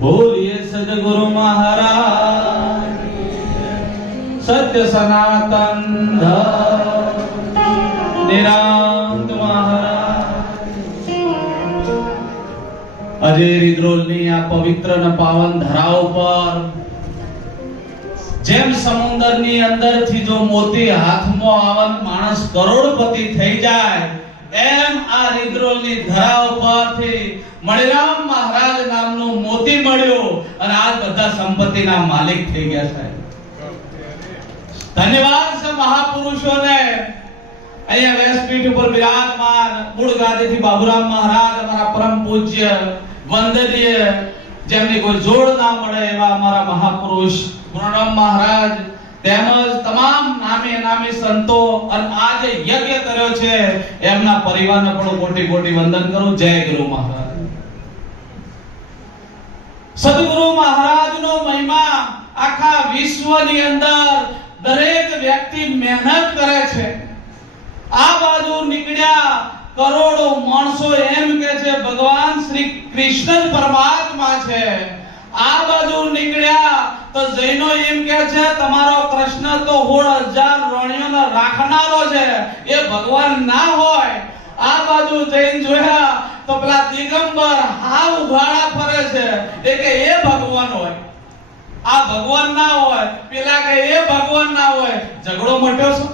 બોલીએ સદગુરુ મહારાજ સત્ય સનાતન નિરાંત મહારાજ. આજે રિદ્રોલની આ પવિત્ર અને પાવન ધરા ઉપર જેમ સમુદ્રની અંદરથી જો મોતી હાથમાં આવન માણસ કરોડપતિ થઈ જાય, એમ આ રિદ્રોલની ધરા ઉપરથી મણિરામ મહારાજ નામનું મોતી મળ્યું અને આજ બધા સંપત્તિના માલિક થઈ ગયા સાહેબ. ધન્યવાદ છે મહાપુરુષોને. અહીંયા વ્યાસપીઠ ઉપર બિરાજમાન મૂળ ગાદીથી બાબુરામ મહારાજ અમારા પરમ પૂજ્ય વંદનીય, જેમની કોઈ જોડ ના મળે એવા અમારા મહાપુરુષ ગુરુરામ મહારાજ, તેમજ તમામ નામે નામે સંતો, અને આ જે યજ્ઞ કર્યો છે એમના પરિવારને પણ કોટી કોટી વંદન કરું. જય ગુરુ મહારાજ. સદગુરુ મહારાજનો મહિમા આખા વિશ્વની અંદર દરેક વ્યક્તિ મહેનત કરે છે. આ બાજુ નીકળ્યા કરોડો માણસો એમ કે છે ભગવાન શ્રી કૃષ્ણ પરમાત્મા છે. આ બાજુ નીકળ્યા તો જૈનો એમ કે છે તમારો કૃષ્ણ તો 16,000 રાણીઓનો રાખનારો છે, એ ભગવાન ના હોય. આ બાજુ જૈન જોયા તો પેલા દિગંબર હાવ ઉઘાડા ફરે છે, એ કે એ ભગવાન હોય. આ ભગવાન ના હોય, પેલા કે એ ભગવાન ના હોય. ઝઘડો મટ્યો છે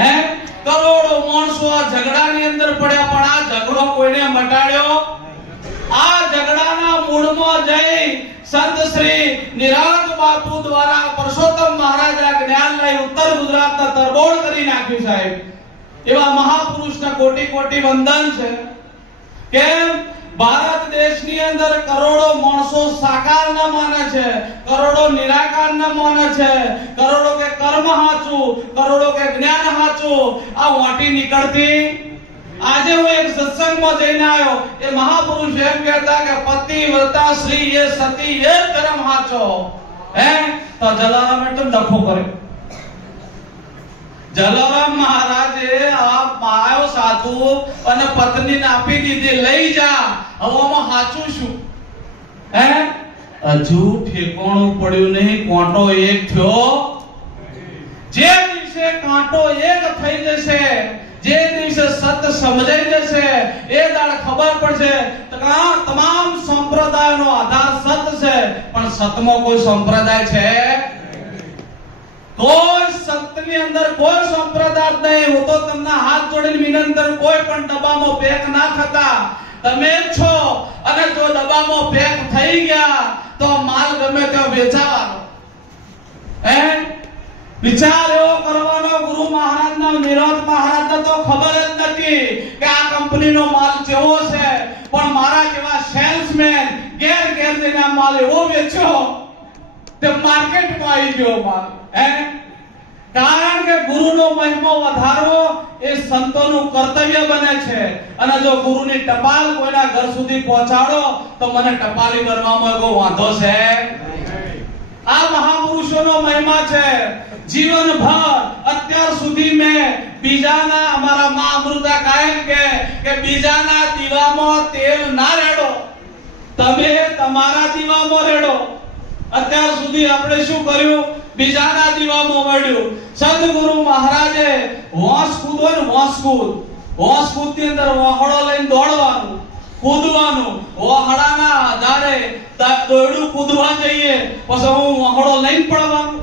હે? કરોડો માણસો આ ઝઘડાની અંદર પડ્યા, પણ આ ઝઘડો કોઈને મટાડ્યો. આ ઝઘડાના મૂળમાં જઈ સંત શ્રી નિરાંત બાપુ દ્વારા પરસોત્તમ મહારાજના જ્ઞાન લઈ ઉત્તર ગુજરાતના તરબોળ કરી નાખ્યું સાહેબ. એવા મહાપુરુષના કોટી કોટી વંદન છે. કેમ? ભારત દેશની અંદર કરોડો માણસો સાકાર ન માને છે, કરોડો નિરાકાર ને માને છે, કરોડો કે કર્મ હાચું, કરોડો કે જ્ઞાન હાચું. આ વાટી નીકળતી. આજે હું એક સત્સંગમાં જઈને આવ્યો, એ મહાપુરુષ એમ કહેતા કે પતિવ્રતા શ્રી એ સતી એ ધર્મ હાચો. હે તો જલારામ એટલે ડખો કર્યો. જલારામ મહારાજે આ માયો સાધુ અને પત્નીને આપી દીધી, લઈ જા. હવામાં હાચું શું? હે હજુ ઠેકાણું પડ્યું નહીં, કાંટો એક થયો. જે દિવસે કાંટો એક થઈ જશે, જે દિવસે સત્ય સમજાઈ જશે, એ દાડ ખબર પડશે કે આ તમામ સંપ્રદાયનો આધાર સત્ય છે. પણ સતમાં કોઈ સંપ્રદાય છે? કોઈ સત્યની અંદર કોઈ સંપ્રદાય નહીં. હું તો તમને હાથ જોડીને વિનંતી, કોઈ પણ ડબ્બામાં પેક ના થતા. તમે જ છો, અને જો ડબ્બામાં પેક થઈ ગયા તો માલ ગમે ત્યાં વેચાવાનો. હે વિચાર એવો કરવાનો, ગુરુ મહારાજનો નિરોધ મહારાજને તો ખબર જ નથી કે આ કંપનીનો માલ કેવો છે, પણ મારા જેવા સેલ્સમેન ઘેર ઘેર જઈને આ માલ એવો વેચ્યો તે માર્કેટમાં આવી ગયો માલ. હે કારણ કે ગુરુનો મહિમો વધારવો એ સંતોનું કર્તવ્ય બને છે. અને જો ગુરુની ટપાલ કોઈના ઘર સુધી પહોંચાડો તો મને ટપાલી બનવામાં કોઈ વાંધો છે? આ મહાપુરુષોનો મહિમા છે. જીવનભર અત્યાર સુધી મેં બીજાના, અમારા માં અમૃતા કાયમ કે બીજાના દીવામાં તેલ ના રેડો, તમે તમારા દીવામાં રેડો. અત્યાર સુધી આપણે શું કર્યું? બીજાના દીવામાં વળ્યું. સદગુરુ મહારાજે હોંશ કૂદો ને હોંશ કૂદ ની અંદર વહોડો લઈને દોડવાનું, કૂદવાનું. વહોડાના આધારે દોડું કૂદવા જઈએ, પછી હું વહોડો લઈને પડવાનું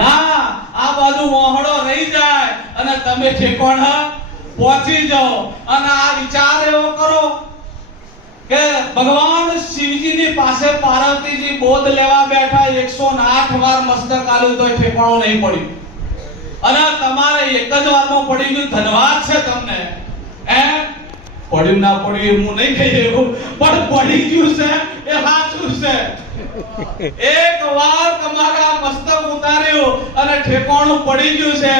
ના. આ બાજુ વહોડો રહી જાય અને તમે ઠેકાણે પહોંચી જાઓ. અને આ વિચાર એવો કરો કે ભગવાન શિવજીની પાસે પાર્વતીજી બોધ લેવા બેઠા, 108 વાર મસ્તક આલ્યું તો ઠેકાણું નહીં પડ્યું. અને તમારે એક જ વારમાં પડી ગયું, ધન્યવાદ છે તમને. પડ્યું ના પડ્યું હું નહીં કહી રહ્યો, પણ પડી ગયું છે એ સાચું છે. એક વાર તમારા મસ્તક ઉતાર્યું અને ઠેકાણું પડી ગયું છે,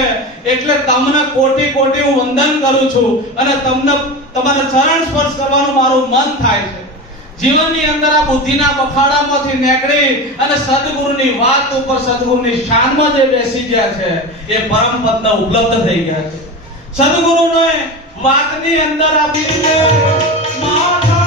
એટલે તમને કોટી કોટી હું વંદન કરું છું. અને તમને તમારા ચરણ સ્પર્શ કરવાનું મારું મન થાય છે. જીવનની અંદર આ બુદ્ધિના બખાડામાંથી નીકળી અને સદગુરુની વાત ઉપર, સદગુરુની શાનમાં જે બેસી ગયા છે, એ પરમ પદને ઉપલબ્ધ થઈ ગયા છે. સદગુરુને વાતની અંદર આપી દીધે માતા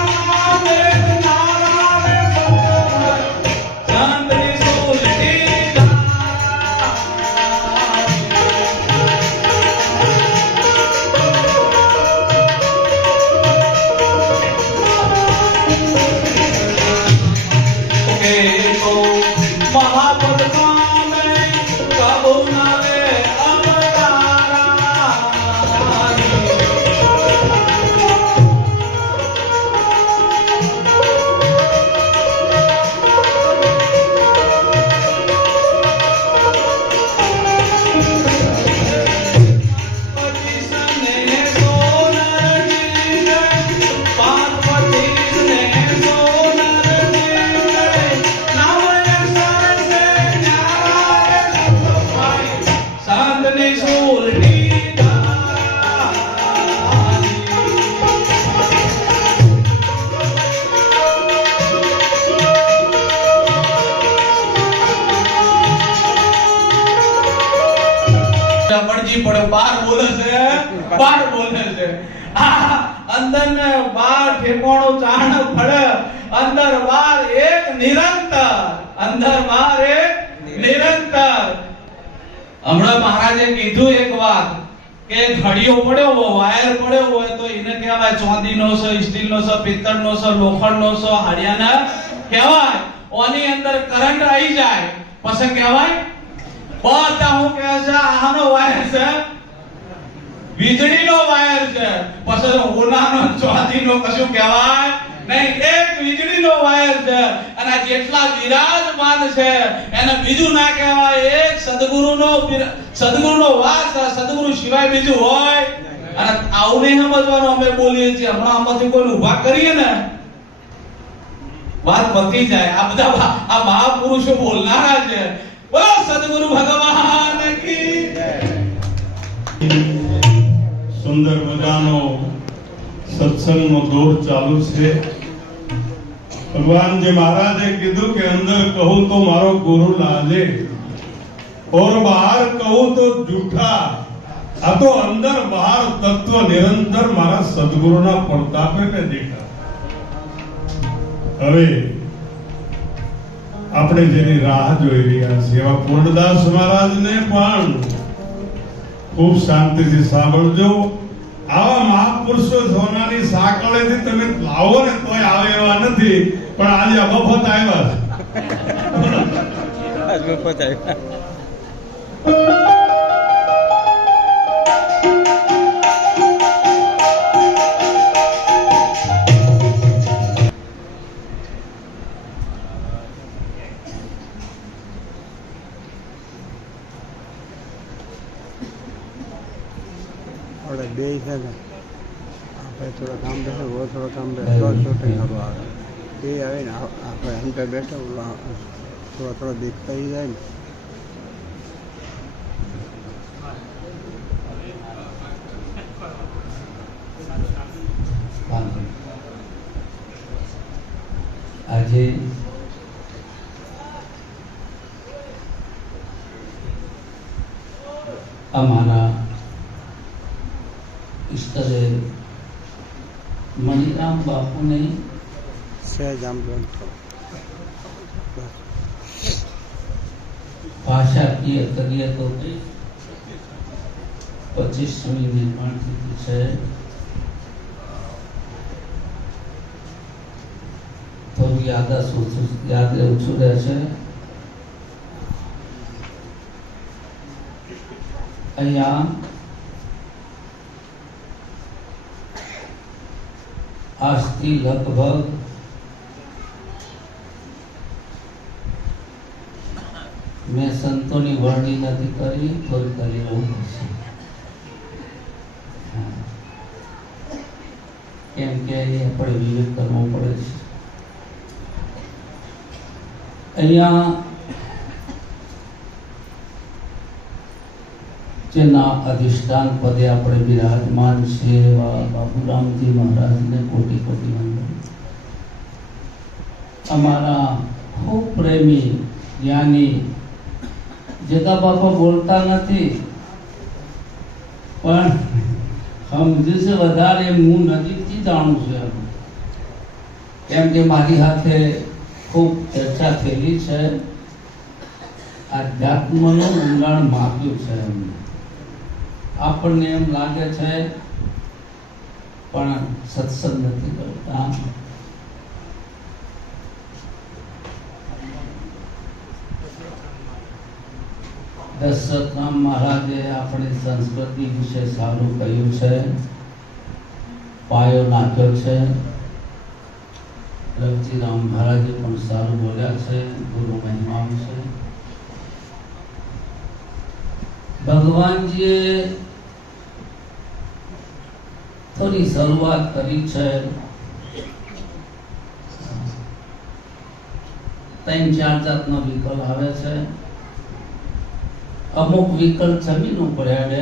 અંદર ને બાર ઠેકાણો ચાણ ફળ, અંદર બાર એક નિરંતર, અંદર બાર એક નિરંતર. હમણાં મહારાજે કીધું એક વાત કે ઘડીઓ પડ્યો હોય, વાયર પડ્યો હોય તો એને કહેવાય ચાંદીનો છે, સ્ટીલનો છે, પિત્તળનો છે, લોખંડનો છે, હાડિયાના કહેવાય. ઓની અંદર કરંટ આવી જાય પછી કહેવાય બધા હું કહે છે આનો વાયર છે, વીજળીનો વાયર છે. પછી હોનાનો, ચાંદીનો કશું કહેવાય નહીં, એક વીજળીનો વાયર છે. અને જેટલા વિરાજમાન છે એને બીજું ના કહેવાય. એક સદગુરુનો વાસ, સદગુરુ સિવાય બીજું હોય. અને આવું નહીં સમજવાનું અમે બોલીએ છીએ. હમણાં આમાંથી કોઈ ઊભા કરીએ ને, વાત પતી જાય. આ બધા આ મહાપુરુષો બોલનારા છે. બોલો સદગુરુ ભગવાન કી જય. સુંદર મજાનો સત્સંગનો દોર ચાલુ છે. ભગવાનજી મહારાજે કીધું કે અંદર કહું તો મારો ગુરુ લાજે और बाहर कहूं तो जूठा. આ તો અંદર બહાર તત્વ નિરંતર મારા સદગુરુના પ્રતાપે મેં દેખા. હવે આપણે જેની રાહ જોઈ રહ્યા છીએ એવા પૂર્ણદાસ મહારાજને પણ ખૂબ શાંતિથી સાંભળજો. આવા મહાપુરુષો સોનાની સાંકળેથી તમે લાવો ને તોય આવે એવા નથી, પણ આજે મફત આવ્યા છે. મફત આવ્યા. આપણે બે છે ને આપણે થોડા કામ બેસે વો થોડા કામ બેસે તો શૂટિંગ હવા આવે. બે આવે ને આપણે અંદર બેઠો થોડા દેખતા જાય ને. આજે અમારા ઈષ્ટદેવ મણિરામ બાપુને સહેજ આમ ભાષાકીય કરીએ તો 25મી નિર્માણ તિથિ છે. થોડું યાદ ઓછું રહે છે. અહીંયા આજથી લગભગ મેં સંતોની વરણી નથી કરી, થોડી કરી રહું પડશે. કેમ કે આપણે વિવેક કરવો પડે છે. અહીંયા જેના અધિષ્ઠાન પદે આપણે બિરાજમાન છે એવા બાબુરામજી મહારાજને કોટી કોટી વંદન. અમારા ખૂબ પ્રેમી જ્ઞાની જગા બાપા બોલતા નથી, પણ સમજે છે વધારે. હું નજીકથી જાણું છું, કેમ કે મારી સાથે ખૂબ ચર્ચા થયેલી છે. આધ્યાત્મનું ઊંડાણ માપ્યું છે એમને. આપણને એમ લાગે છે પણ સત્સંગ નથી કરતા. દશરથરામ મહારાજે આપણી સંસ્કૃતિ વિશે સારું કહ્યું છે, પાયો નાખ્યો છે. રવજીરામ મહારાજે પણ સારું બોલ્યા છે ગુરુ મહિમા વિશે. ભગવાનજીએ થોડી શરૂઆત કરી છે. 3-4 જાતનો વિકલ્પ આવે છે. અમુક વિકલ્પ જમીન ઉપર આવે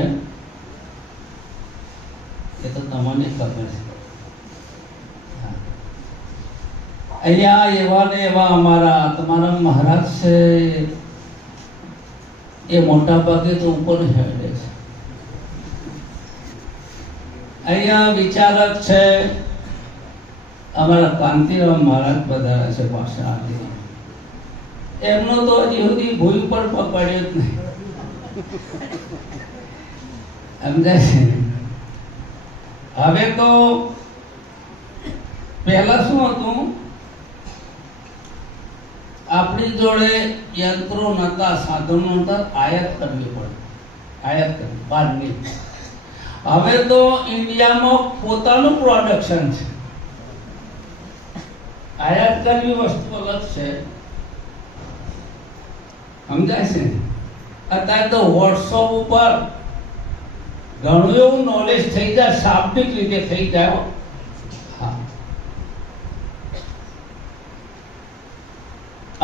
એ તો તમને ખબર છે. અહીંયા એવા ને એવા અમારા તમારા મહારાજ છે, એ મોટા ભાગે તો ઉપર હેડે છે. અહીંયા વિચારક છે અમારા કાંતિરામ મહારાજ બધા છે પાછા. એમનો તો હજી સુધી ભૂલ પર પકડ્યો જ નહીં. સમજાય છે? હવે તો પહેલા શું હતું, આપણી જોડે યંત્રો નતા, સાધનો નતા, આયાત કરવી પડે. આયાત કરવી બહારની. હવે તો ઇન્ડિયામાં પોતાનું પ્રોડક્શન છે. આયાત કરવી વસ્તુ અલગ છે. સમજાય છે? અત્યારે તો વોટ્સઅપ ઉપર ઘણું એવું નોલેજ થઈ જાય, શાબ્દિક રીતે થઈ જાય. હા,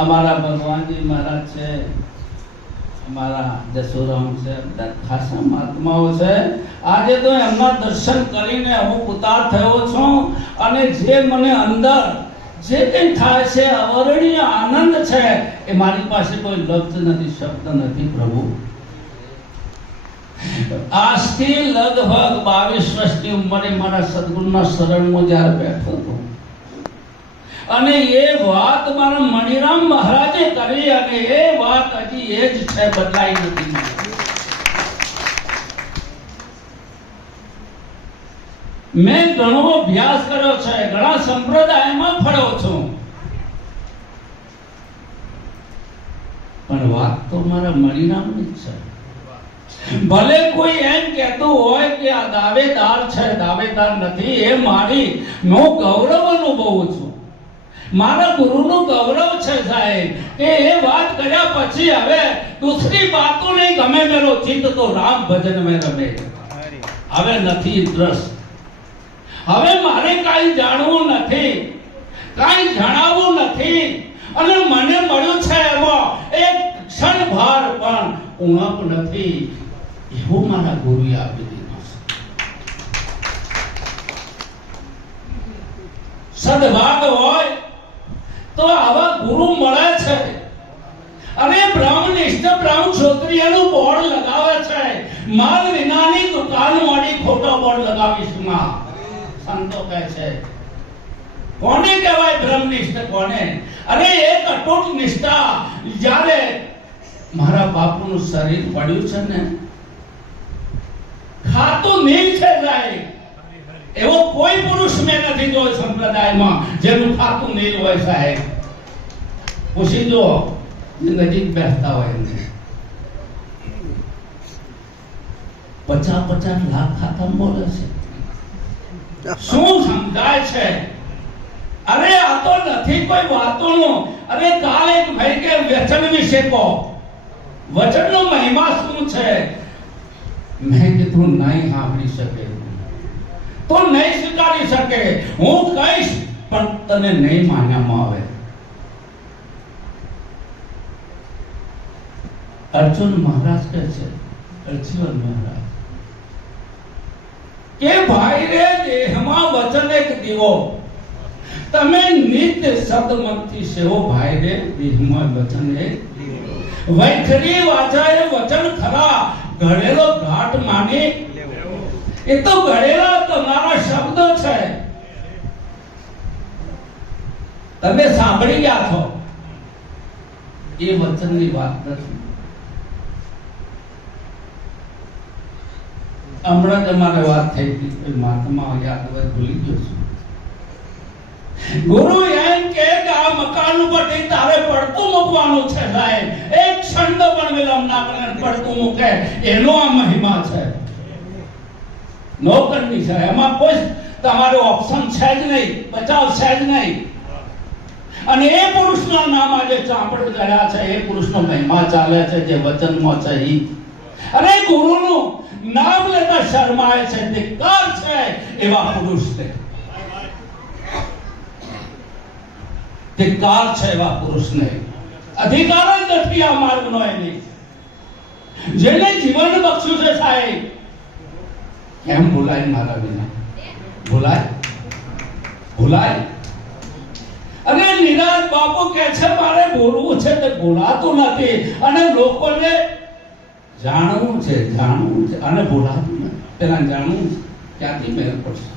અમારા ભગવાનજી મહારાજ છે, અમારા જસોરામ છે, બધા ખાસા મહાત્માઓ છે. આજે તો એમના દર્શન કરીને હું ઉતાર થયો છું અને જે મને અંદર જે કંઈ થાય છે અવર્ણનીય આનંદ છે એ મારી પાસે કોઈ લફ્ઝ નથી, શબ્દ નથી પ્રભુ. આજથી લગભગ 22 વર્ષની ઉંમરે મારા સદગુરુના શરણમાં જ્યારે બેઠો હતો અને એ વાત મારા મણિરામ મહારાજે કરી અને એ વાત હજી એ જ છે, બદલાઈ નથી. મેં ઘણો અભ્યાસ કર્યો છે, ઘણા સંપ્રદાયમાં ફર્યો છું, પણ વાત તો મારા મણિરામની જ છે. ભલે કોઈ એમ કહેતું હોય કે આ દાવેદાર છે, દાવેદાર નથી, એ મારી હું ગૌરવ અનુભવું છું. મારા ગુરુનું ગૌરવ છે સાહેબ કે એ વાત કર્યા પછી હવે દૂસરી બાતો નહીં ગમે મેરો ચિત્ત તો રામ ભજન મેં રમે. હવે નથી ઇન્ટરેસ્ટ, હવે મારે કાંઈ જાણવું નથી, કાંઈ જણાવવું નથી. અને મને મળ્યું છે એમાં એક ક્ષણભાર પણ ઉણપ નથી, એવું મારા ગુરુએ આપી દીધું છે. સદભાગ હોય તો આવા ગુરુ મળે છે. અને બ્રહ્મનિષ્ઠ બ્રહ્મ ક્ષત્રિયનું બોર્ડ લગાવે છે, માલ વિનાની દુકાન વાળી ખોટો બોર્ડ લગાવીશ માં. સંતો કહે છે કોને કહેવાય બ્રહ્મનિષ્ઠ, કોને? અરે એક અટૂટ નિષ્ઠા. જ્યારે મારા બાપુનું શરીર પડ્યું છે ને, ખાતું નીલ છે સાહેબ, એવો કોઈ પુરુષ મેં નથી જોયો સંપ્રદાયમાં જેનું ખાતું નીલ હોય સાહેબ. પૂછી જો નજીક બેસતા હોય ને, 50-50 લાખ ખાતા બોલે છે. શું સમજાય છે? અરે આ તો નથી કોઈ વાતોનું. અરે કાલ એક ભાઈ કે વચન વિશે કહો, વચનનો મહિમા શું છે? મેં કીધું નહીં સાંભળી શકે તો નહીં સ્વીકારી શકે. હું કહીશ પણ તને નહીં માનવામાં આવે. અર્જુન મહારાજ કહે છે, અર્જુન મહારાજ કે ભાઈ રે દેહમાં વચન એક દીવો, તમે નિત્ય સદમનથી સેવો. ભાઈ રે દેહમાં વચન એક દીવો, વૈખરી વાચાએ વચન ખરા, ઘડેલો ઘાટ માની. એ તો ઘડેલા તમારા શબ્દ છે, તમે સાંભળી ગયા છો, એ વચનની વાત નથી. હમણાં જ અમારે વાત થઈ હતી, મહાત્મા યાદ હોય ભૂલી ગયો છું. ગુરુ એમ કે આ મકાન ઉપર તારે પડતું મૂકવાનું છે સાહેબ, એક ક્ષણ પણ વિલંબ ના કરે, પડતું મૂકે. એનો આ મહિમા છે. નોકરની છે, એમાં કોઈ તમારો ઓપ્શન છે જ નહીં, બચાવ છે જ નહીં. અને એ પુરુષના નામ આજે ચાંપડ કર્યા છે, એ પુરુષનો મહિમા ચાલે છે જે વચનમાં છે. અને ગુરુનું નામ લેતા શરમાય છે, ધિક્કાર છે એવા પુરુષને. ધિક્કાર છે એવા પુરુષને. અધિકાર જ નથી આ માર્ગનો એની. જેને જીવન બખ્શ્યું છે સાહેબ, કેમ ભૂલાય મારા વિના? ભૂલાય? ભૂલાય? અને નિરાજ બાપુ કહે છે મારે બોલવું છે તે બોલાતું નથી, અને લોકોને જાણવું છે અને બોલાતું નથી. પેલા જાણવું ક્યાંથી મેળ પડશે?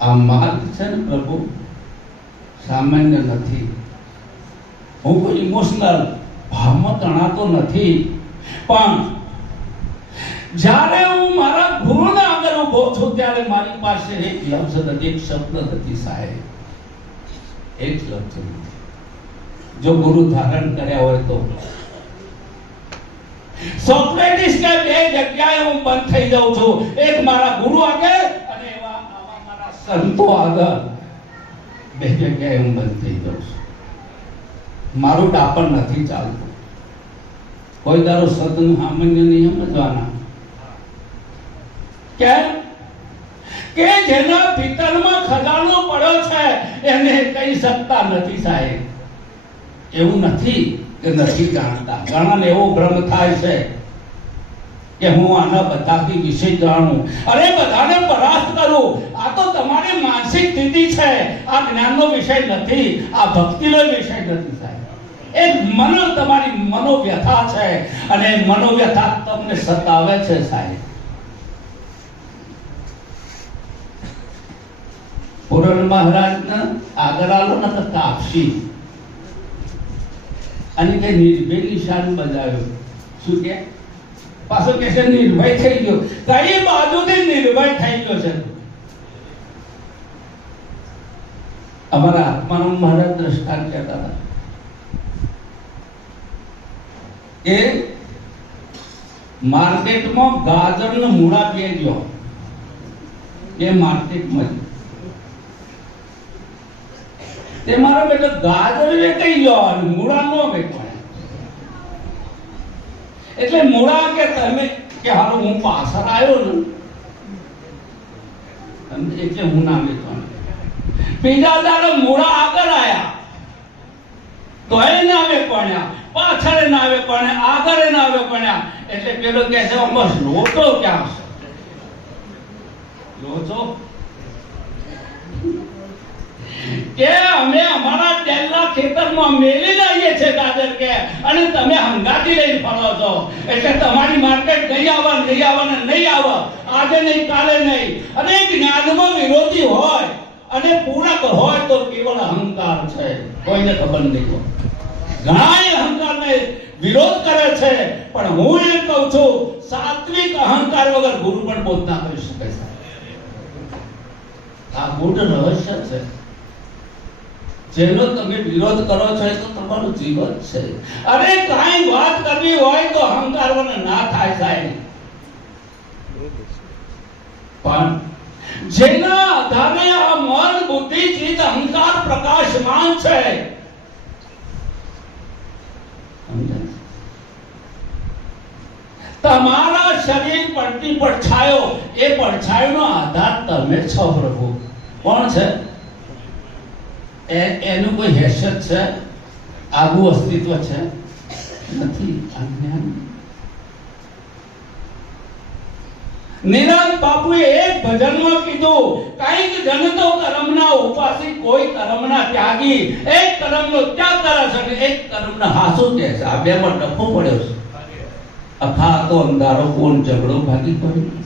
આ માર્ગ છે ને પ્રભુ, સામાન્ય નથી. હું કોઈ ઇમોશનલ ભાવમાં તણાતો નથી, પણ જ્યારે હું મારા ગુરુના આગળ ઉભો છું ત્યારે મારી પાસે એક લફ્ઝ નથી, એક શબ્દ નથી સાહેબ, એક લફ્ઝ નથી. જો ગુરુ ધારણ કર્યા હોય તો સોક્રેટિસ કે બે જગ્યાએ હું બંધ થઈ જાઉં છું, એક મારા ગુરુ આગળ અને આવા મારા સંતો આગળ. બે જગ્યાએ હું બંધ થઈ જાઉં છું. મારું ડાપણ નથી ચાલતું. કોઈ દારો સતનું સામાન્ય નહીં સમજવાના. કેમ? કે જેના ભીતરમાં ખજાનો પડ્યો છે એને કહી શકતા નથી સાહેબ. એવું નથી કે નથી જાણતા. ઘણાને એવો ભ્રમ થાય છે કે હું આના બધાથી વિશે જાણું, અરે બધાને પરાસ્ત કરું. આ તો તમારી માનસિક સ્થિતિ છે, આ જ્ઞાનનો વિષય નથી, આ ભક્તિનો વિષય નથી સાહેબ. એક તમારી મનોવ્યથા છે અને મનોવ્યથા તમને સતાવે છે સાહેબ. પુરણ મહારાજના આગળ આલો ને તો કાપસી અને કે નિર્ભય નિશાન બજાવ્યું. શું કે પાછો કે છે નિર્ભય થઈ ગયો. કઈ બાજુથી નિર્ભય થઈ ગયો છે? અમારા આત્માનંદ મહારાજ દ્રષ્ટાંત કહેતા હતા કે માર્કેટમાં ગાજરના મૂળા બે ગયો, એ માર્કેટમાં તે મારો બેટો ગાજર વેચાઈ ગયો અને મૂળા નો વેચાય. એટલે મૂળા કે તમે કે હાલો હું પાછળ આવ્યો ને એટલે હું ના વેચવાનો. બીજા દાડે મૂળા આગળ આયા તો એ ના વેચવાના, પાછળ ના વેચવાના, આગળ ના વેચવાના. એટલે પેલો કે છે બસ લોચો ક્યાં છે? લોચો કે અમે અમારા ટેલના ખેતરમાં મેલી લઈએ છે ગાજર કે, અને તમે હંગાતી લઈને ફરો છો. એટલે તમારી માર્કેટ નહીં આવે, નહીં આવે ને નહીં આવે, આજે નહીં કાલે નહીં. અને જ્ઞાનમાં વિરોધી હોય અને પૂરક હોય તો કેવળ અહંકાર છે, કોઈને ખબર નહીં હોય. ઘણા અહંકારને વિરોધ કરે છે, પણ હું એમ કહું છું સાત્વિક અહંકાર વગર ગુરુ પણ બોધ ના કરી શકે છે. આ મૂળ રહસ્ય છે. જેનો તમે વિરોધ કરો છો એ તો તમારું જીવન છે. અરે કાંઈ વાત કરવી હોય તો અહંકાર વગર ના થાય સાહેબ. પણ જેના આધારે આ મન બુદ્ધિ ચિત્ત અહંકાર પ્રકાશમાન છે, તમારા શરીર પરથી પડછાયો, એ પડછાયોનો આધાર તમે છો પ્રભુ. કોણ છે? એનું કોઈ હેસિયત છે? આગવું અસ્તિત્વ છે? નથી. નિરાંત બાપુએ એક ભજનમાં કીધું, કઈક જન તો કર્મના ઉપાસી, કોઈ કર્મના ત્યાગી. એક કર્મનો ત્યાગ કરે છે અને એક કર્મના હાસુ કહે છે. આ બેમાં ટપ્પો પડ્યો છે. અખા તો અંધારો કોણ ઝઘડો ભાગી પડ્યો.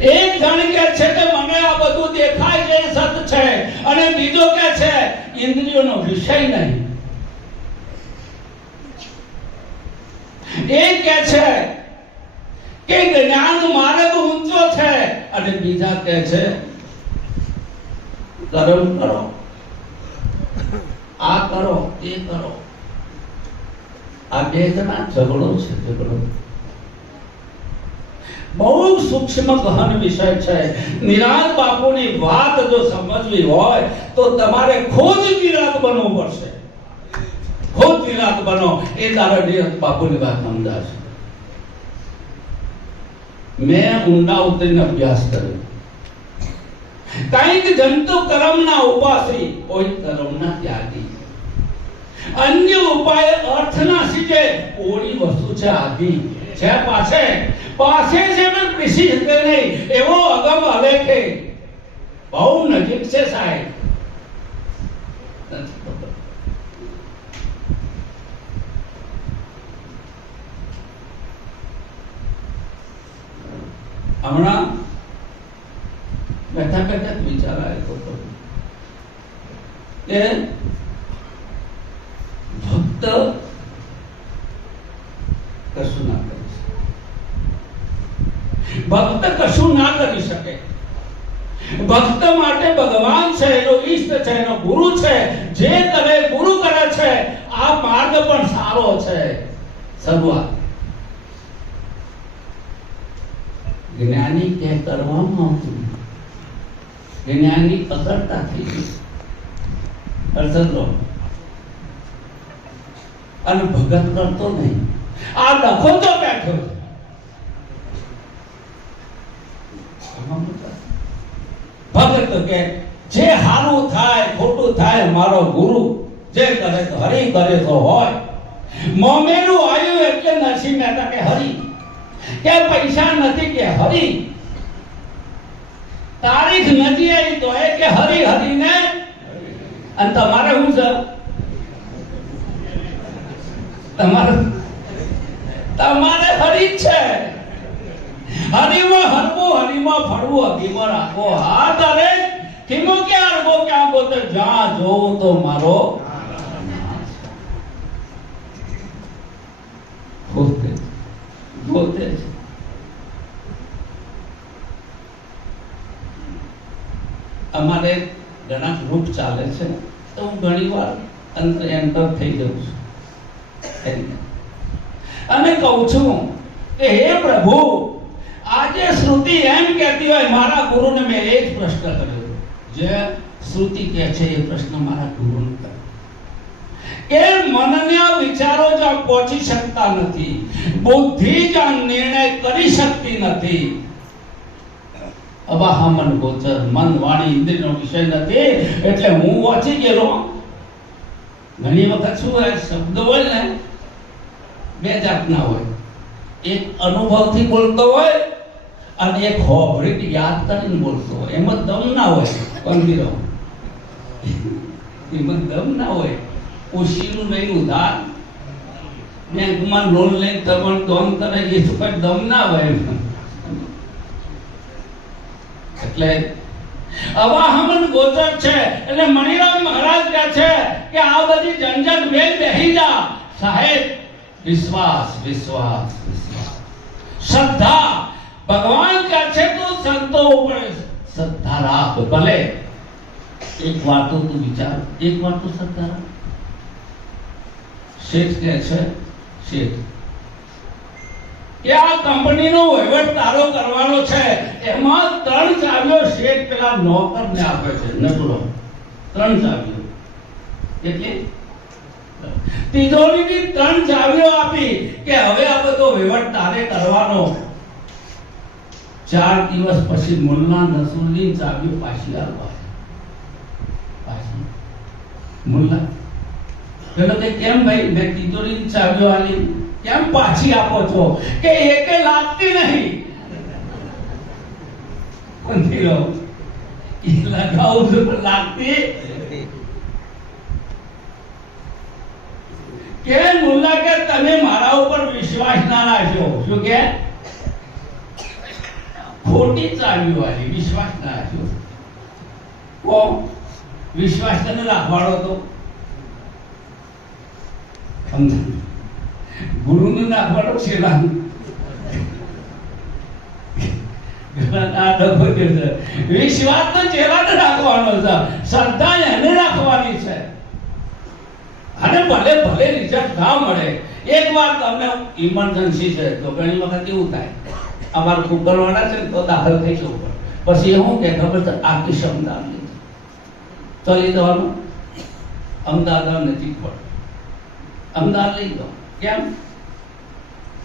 એક જણ કે છે કે મને આ બધું દેખાય છે સત છે, અને બીજો કે છે ઇન્દ્રિયોનો વિષય નહીં. એક કે છે કે જ્ઞાન માર્ગ ઊંચો છે, અને બીજા કે છે કર્મ કરો, આ કરો, એ કરો. આ બે જણા ઝઘડો છે. ઝઘડો બહુ સૂક્ષ્મ ગહન વિષય છે. નિરાંત બાપુની વાત જો સમજવી હોય તો તમારે ખુદ નિરાંત બનવું પડશે. ખુદ નિરાંત બનો, એ તારા નિરાંત બાપુની વાત સમજાશે. મેં ઊંડા ઉતરીને અભ્યાસ કર્યો. કઈક જંતુ કર્મના ઉપાસી, કોઈ કર્મના ત્યાગી. અન્ય ઉપાય અર્થ ના શીખે. ઓળી વસ્તુ છે આદિ છે, પાસે છે પણ પ્રિસિઝ નહીં. એવો અગમ અલેખે બહુ નજીક છે સાહેબ. હમણાં બેઠા બેઠા વિચાર આવ્યો હતો કે ભક્ત કશું ના કરી શકે. ભક્ત કશું ના કરી શકે. ભક્ત માટે ભગવાન છે, એનો ઈષ્ટ છે, એનો ગુરુ છે. જે કરે ગુરુ કરે છે. આ માર્ગ પણ સારો છે. શરૂઆત જ્ઞાની કે કરવામાં, જ્ઞાની અકર્તા થઈ ગઈ. અર્થલો અને ભગત કરતો નહીં. આ ડખો તો બેઠો. તો કે જે હારું થાય ખોટું થાય મારો ગુરુ જે કરે તો હરી કરે તો હોય. મોમેનું આવ્યું એટલે નરસિંહ મહેતા કે હરી, કે પૈસા નથી કે હરી, તારીખ નથી આવી તો એ કે હરી હરી ને. અને તમારે શું છે? તમારે હરી જ છે. હરીમાં હરવું, હરીમાં ફરવું, હરીમાં રાખો હાથ. અરે કિમો ક્યાં હરવો ક્યાં ગોતે, જ્યાં જોઉં તો મારો ગોતે છે. અમારે ઘણા ગ્રુપ ચાલે છે તો હું ઘણી વાર એન્ટર થઈ જાઉં છું અને કહું છું કે હે પ્રભુ, આજે શ્રુતિ એમ કહેતી હોય, મારા ગુરુને મેં એ જ પ્રશ્ન કર્યો જે શ્રુતિ કહે છે એ પ્રશ્ન મારા ગુરુને કર્યો કે મનના વિચારો જ પહોંચી શકતા નથી, બુદ્ધિ જ નિર્ણય કરી શકતી નથી. અવાહ મન ગોચર, મન વાણી ઇન્દ્રિયનો વિષય નથી એટલે હું વાંચી ગયેલો. ઘણી વખત શું હોય, શબ્દ હોય ને બે જાતના હોય, એક અનુભવથી બોલતો હોય અને એક હોભળી યાદ કરીને બોલતો હોય. એમાં દમ ના હોય. કંદીરો એમાં દમ ના હોય. ઓશીનું નહીં ઉધાર, બેંકમાં લોન લઈને તમને દોન કરે એ તો કઈ દમ ના હોય. એટલે અવાહમન ગોચર છે. એટલે મણિરામ મહારાજ કહે છે કે આ બધી ઝંઝટ વેલ બેહી જા સાહેબ. વિશ્વાસ વિશ્વાસ વિશ્વાસ, શ્રદ્ધા. ભગવાન કહે છે તું સંતો ઉપર શ્રદ્ધા રાખ. ભલે એક વાત તો તું વિચાર, એક વાત તો શ્રદ્ધા રાખ. શેઠ કહે છે, શેઠ કે આ કંપનીનો વહીવટ તારો કરવાનો છે, એમાં 3 ચાવીઓ શેઠ પેલા નોકરને આપે છે. નકલો 3 ચાવીઓ એટલે તિજોરીની 3 ચાવીઓ આપી કે હવે આ બધો વહીવટ તારે કરવાનો. 4 દિવસ પછી મુલ્લા નસરુદ્દીન ચાવીઓ પાછી આપવા. પાછી મુલ્લા પેલો કે કેમ ભાઈ, મેં તિજોરીની ચાવીઓ આલી, કેમ પાછી આપો છો? કે એકે લાગતી નહીં. કંઠીલો એ લગાવું છું પણ લાગતી. કે મુલ્લા કે તમે મારા ઉપર વિશ્વાસ ના રાખ્યો. શું કે ખોટી ચાવીઓ આલી, વિશ્વાસ ના રાખ્યો. કો વિશ્વાસ તને રાખવાડો તો ગુરુનું નાખવાનો છે. વિશ્વાસ તો ચેલાને રાખવાનો છે, શ્રદ્ધા એને રાખવાની છે. અને ભલે ભલે રિઝલ્ટ ના મળે. એક વાર તમને ઇમરજન્સી છે તો ઘણી વખત એવું થાય, અમારા કુકરવાળા છે તો દાખલ થઈ જવું પડે. પછી હું કે ખબર છે આખી ક્ષમતા ચલી જવાનું અમદાવાદ નજીક પડે, અમદાવાદ લઈ જાઓ. કેમ?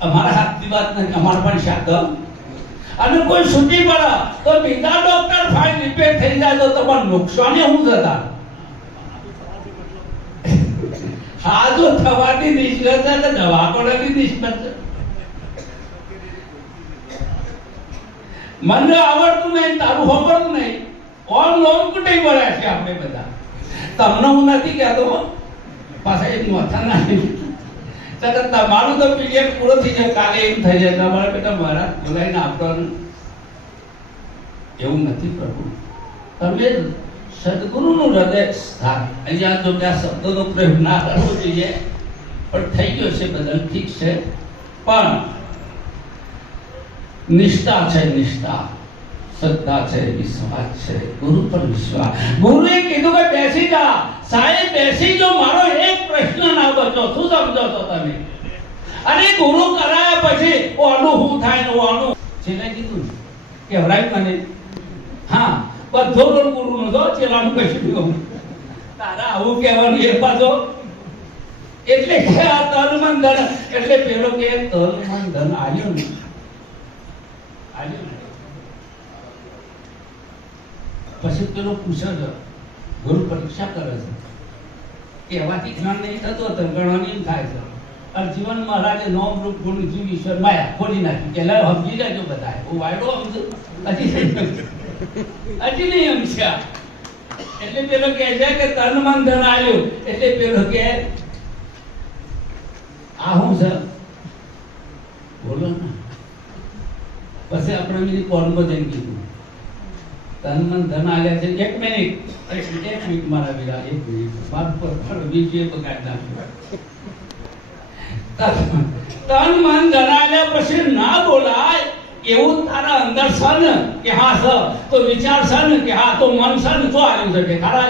અમારા હાથની વાત નહીં, અમારા પણ શાકમ. અને કોઈ છૂટી પડે તો બીજા ડોક્ટર ફાઇલ રિપેર થઈ જાય તો તમારે નુકસાન શું થતા? હા, જો થવાની નિષ્ફળ છે તો દવા પડવાની નિષ્ફળ છે. મને આવડતું નહીં, તારું ખબર નહીં, ઓન લોન કુટી પડે છે આપણે બધા. તમને હું નથી કહેતો પાછા એક માથા ના તમારું તો પીરિયડ પૂરો થઈ જાય, કાલે એમ થઈ જાય તમારે બેટા મહારાજ બોલાવીને આપવાનું. એવું નથી પ્રભુ. તમે સદગુરુનું હૃદય સ્થાન. અહીંયા જો આ શબ્દોનો પ્રયોગ ના કરવો જોઈએ પણ થઈ ગયો છે બદલ, ઠીક છે. પણ નિષ્ઠા છે, નિષ્ઠા, શ્રદ્ધા છે, વિશ્વાસ છે, ગુરુ પર વિશ્વાસ. ગુરુએ કીધું કે બેસી જા સાહેબ, બેસી જો, મારો એક પ્રશ્ન ના બચો. શું સમજો છો તમે? અને ગુરુ કરાયા પછી ઓનું શું થાય ને ઓનું છેલ્લે કીધું કે હરાય મને. હા, બધો રોલ ગુરુનો જો, ચેલાનું કશું તારા આવું કહેવાનું એ પાછો. એટલે કે આ તન મન ધન, એટલે પેલો કે તન મન ધન આવ્યું ને, આવ્યું ને. પછી પેલો પૂછે છે, ગુરુ પરીક્ષા કરે છે કે એવાથી જ્ઞાન નહીં થતું હતું, ગણવાની થાય છે. અને જીવન મહારાજે નોમ રૂપ ગુણ જીવ ઈશ્વર માયા ખોલી નાખી. પેલા સમજી લેજો બધા, હું વાયડો સમજુ હજી નહીં સમજ્યા. એટલે પેલો કહે છે કે તન મન ધન આવ્યું. એટલે પેલો કે આ હું છે બોલો ને. પછી આપણે બીજી કોર્ટમાં જઈને કીધું તન મન ધન આવ્યા છે. એક મિનિટ મારા વીરા, એક મિનિટ મારું પર બીજું બગાડ નાખ્યું. તન મન ધન આવ્યા પછી ના બોલાય એવું તારા અંદર છે ને કે હા સર તો વિચાર છે ને કે હા તો મન છે ને તો આવ્યું છે કે ખરા.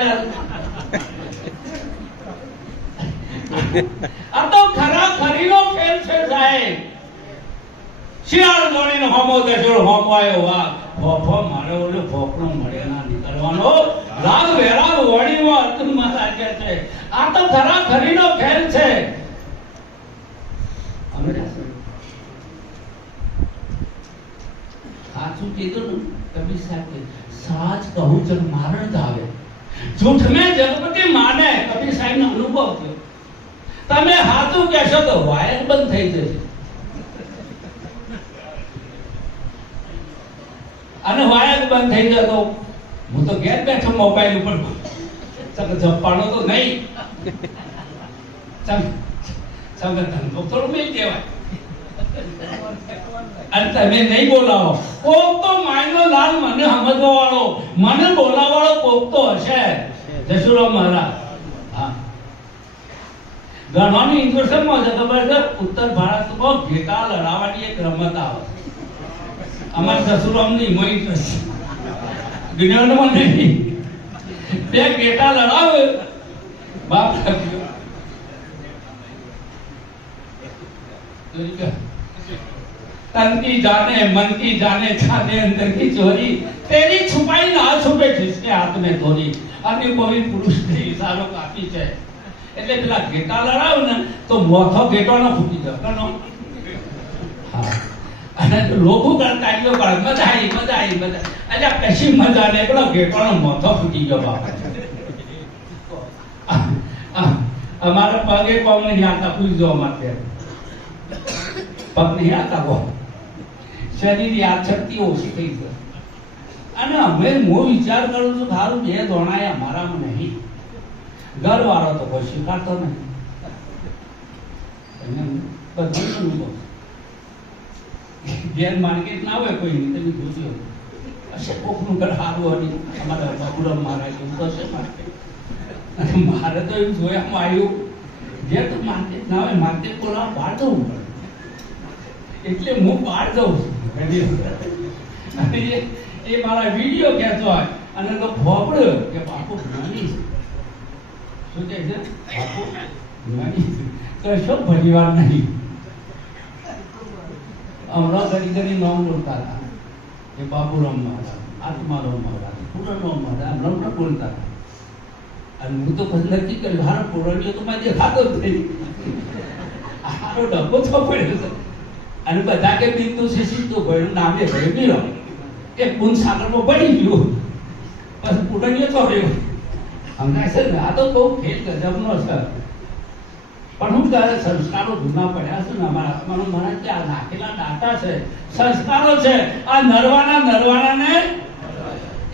આ તો ખરા ખરીનો ખેલ છે સાહેબ. શિયાળ દોડીને હોમો દેશો હોમો આવ્યો વાહ ફોફો મારે ઓલો ફોફનો મળે ના નીકળવાનો રાગ વેરાગ વળીમાં અર્જુન મહારાજ કહે છે આ તો ખરા ખરીનો ખેલ છે. સાચું કીધું ને કબીર સાહેબ કે સાચ કહું જગ મારણ જ આવે, જૂઠ મેં જગપતિ માને. કબીર સાહેબ નો અનુભવ થયો. તમે સાચું કહેશો તો વાયર બંધ થઈ જશે, અને વાયર બંધ થઈ જતો હું તો ઘેર બેઠો મોબાઈલ ઉપર જપાડો તો નહીં ધંધો થોડો મેં કહેવાય. અને તમે નહીં બોલાવો કોક તો માયનો લાલ મને સમજવા વાળો મને બોલાવા વાળો કોક તો હશે. જશુરામ મહારાજ હા ગણવાની ઇન્ટરેસ્ટમાં છે ખબર છે. ઉત્તર ભારતમાં ઘેટા લડાવવાની એક રમત આવે. અમારા જશુરામની એમાં ઇન્ટરેસ્ટ જ્ઞાનમાં નહીં. બે ઘેટા લડાવે બાપ तन की जाने मन की जाने जाने अंदर की चोरी तेरी छुपाई ना छुपे जिसके हाथ में थोड़ी. અને કોઈ પુરુષને ઈશારો કાપી છે એટલે પેલા ઘેટા લડાવ ને તો મોથો ઘેટોનો ફૂટી ગયો કનો. હા અને લોકો કરતા ગયો પણ મજા આવી એટલે કશી મજા નહીં. પેલો ઘેટોનો મોથો ફૂટી ગયો બાપા. અમારા પગે કોમ નહીં આવતા પૂછજો અમારે પગ નહીં આવતા કોમ. શરીર યાદશક્તિ ઓછી થઈ છે. અને અમે હું વિચાર કરું છું સારું બે દોણાય અમારામાં નહીં. ઘર વાળો તો કોઈ સ્વીકારતો નહીં. બધું ઘેર માર્કેટ ના હોય કોઈ નહીં તમે જોજો હશે કોકનું ઘર સારું હોય અમારા બબુરામ મારા એવું તો હશે માર્કેટ. મારે તો એવું જોયામાં આવ્યું જે તો માર્કેટ ના હોય માર્કેટ બોલાવા બહાર જવું પડે. એટલે હું બહાર જાઉં છું. એ મારા વિડીયો કહેતો હોય અને તો ખોપડ્યો કે બાપુ જ્ઞાની છે. શું કહે છે બાપુ જ્ઞાની છે કશો પરિવાર નહીં. હમણાં ઘડી નામ બોલતા હતા એ બાપુરામ મહારાજ, આત્મારામ મહારાજ, પૂરણરામ મહારાજ હમણાં બોલતા હતા. અને હું તો પછી નક્કી કર્યું હારો પૂરણીઓ તો મારે દેખાતો જ નહીં. હારો ડબ્બો તો પડ્યો છે. અને બધા કે બિંદુ છે સીધું ભર્યું નામે ભર્યું મીરો એક ગુણ સાગરમાં પડી ગયું પછી પૂરણીઓ તો રહ્યો. સમજાય છે ને આ તો બહુ ખેલ ગજબનો છે. પણ હું ત્યારે સંસ્કારો જૂના પડ્યા છે ને અમારા મહારાજ કે આ નાખેલા દાતા છે સંસ્કારો છે. આ નરવાના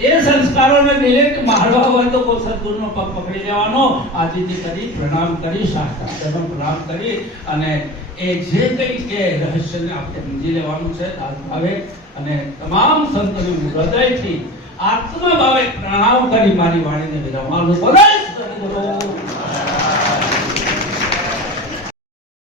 એ સંસ્કારોને ડિરેક્ટ મારવા હોય તો કોઈ સદગુરુનો પગ પકડી લેવાનો, આજીજી કરી પ્રણામ કરી શાસ્ત્રાચરણ પ્રણામ કરી અને એ જે કંઈ કે રહસ્યને આપણે સમજી લેવાનું છે ભાવે. અને તમામ સંતોને હૃદયથી આત્મભાવે પ્રણામ કરી મારી વાણીને વિરામવાનું બોલે.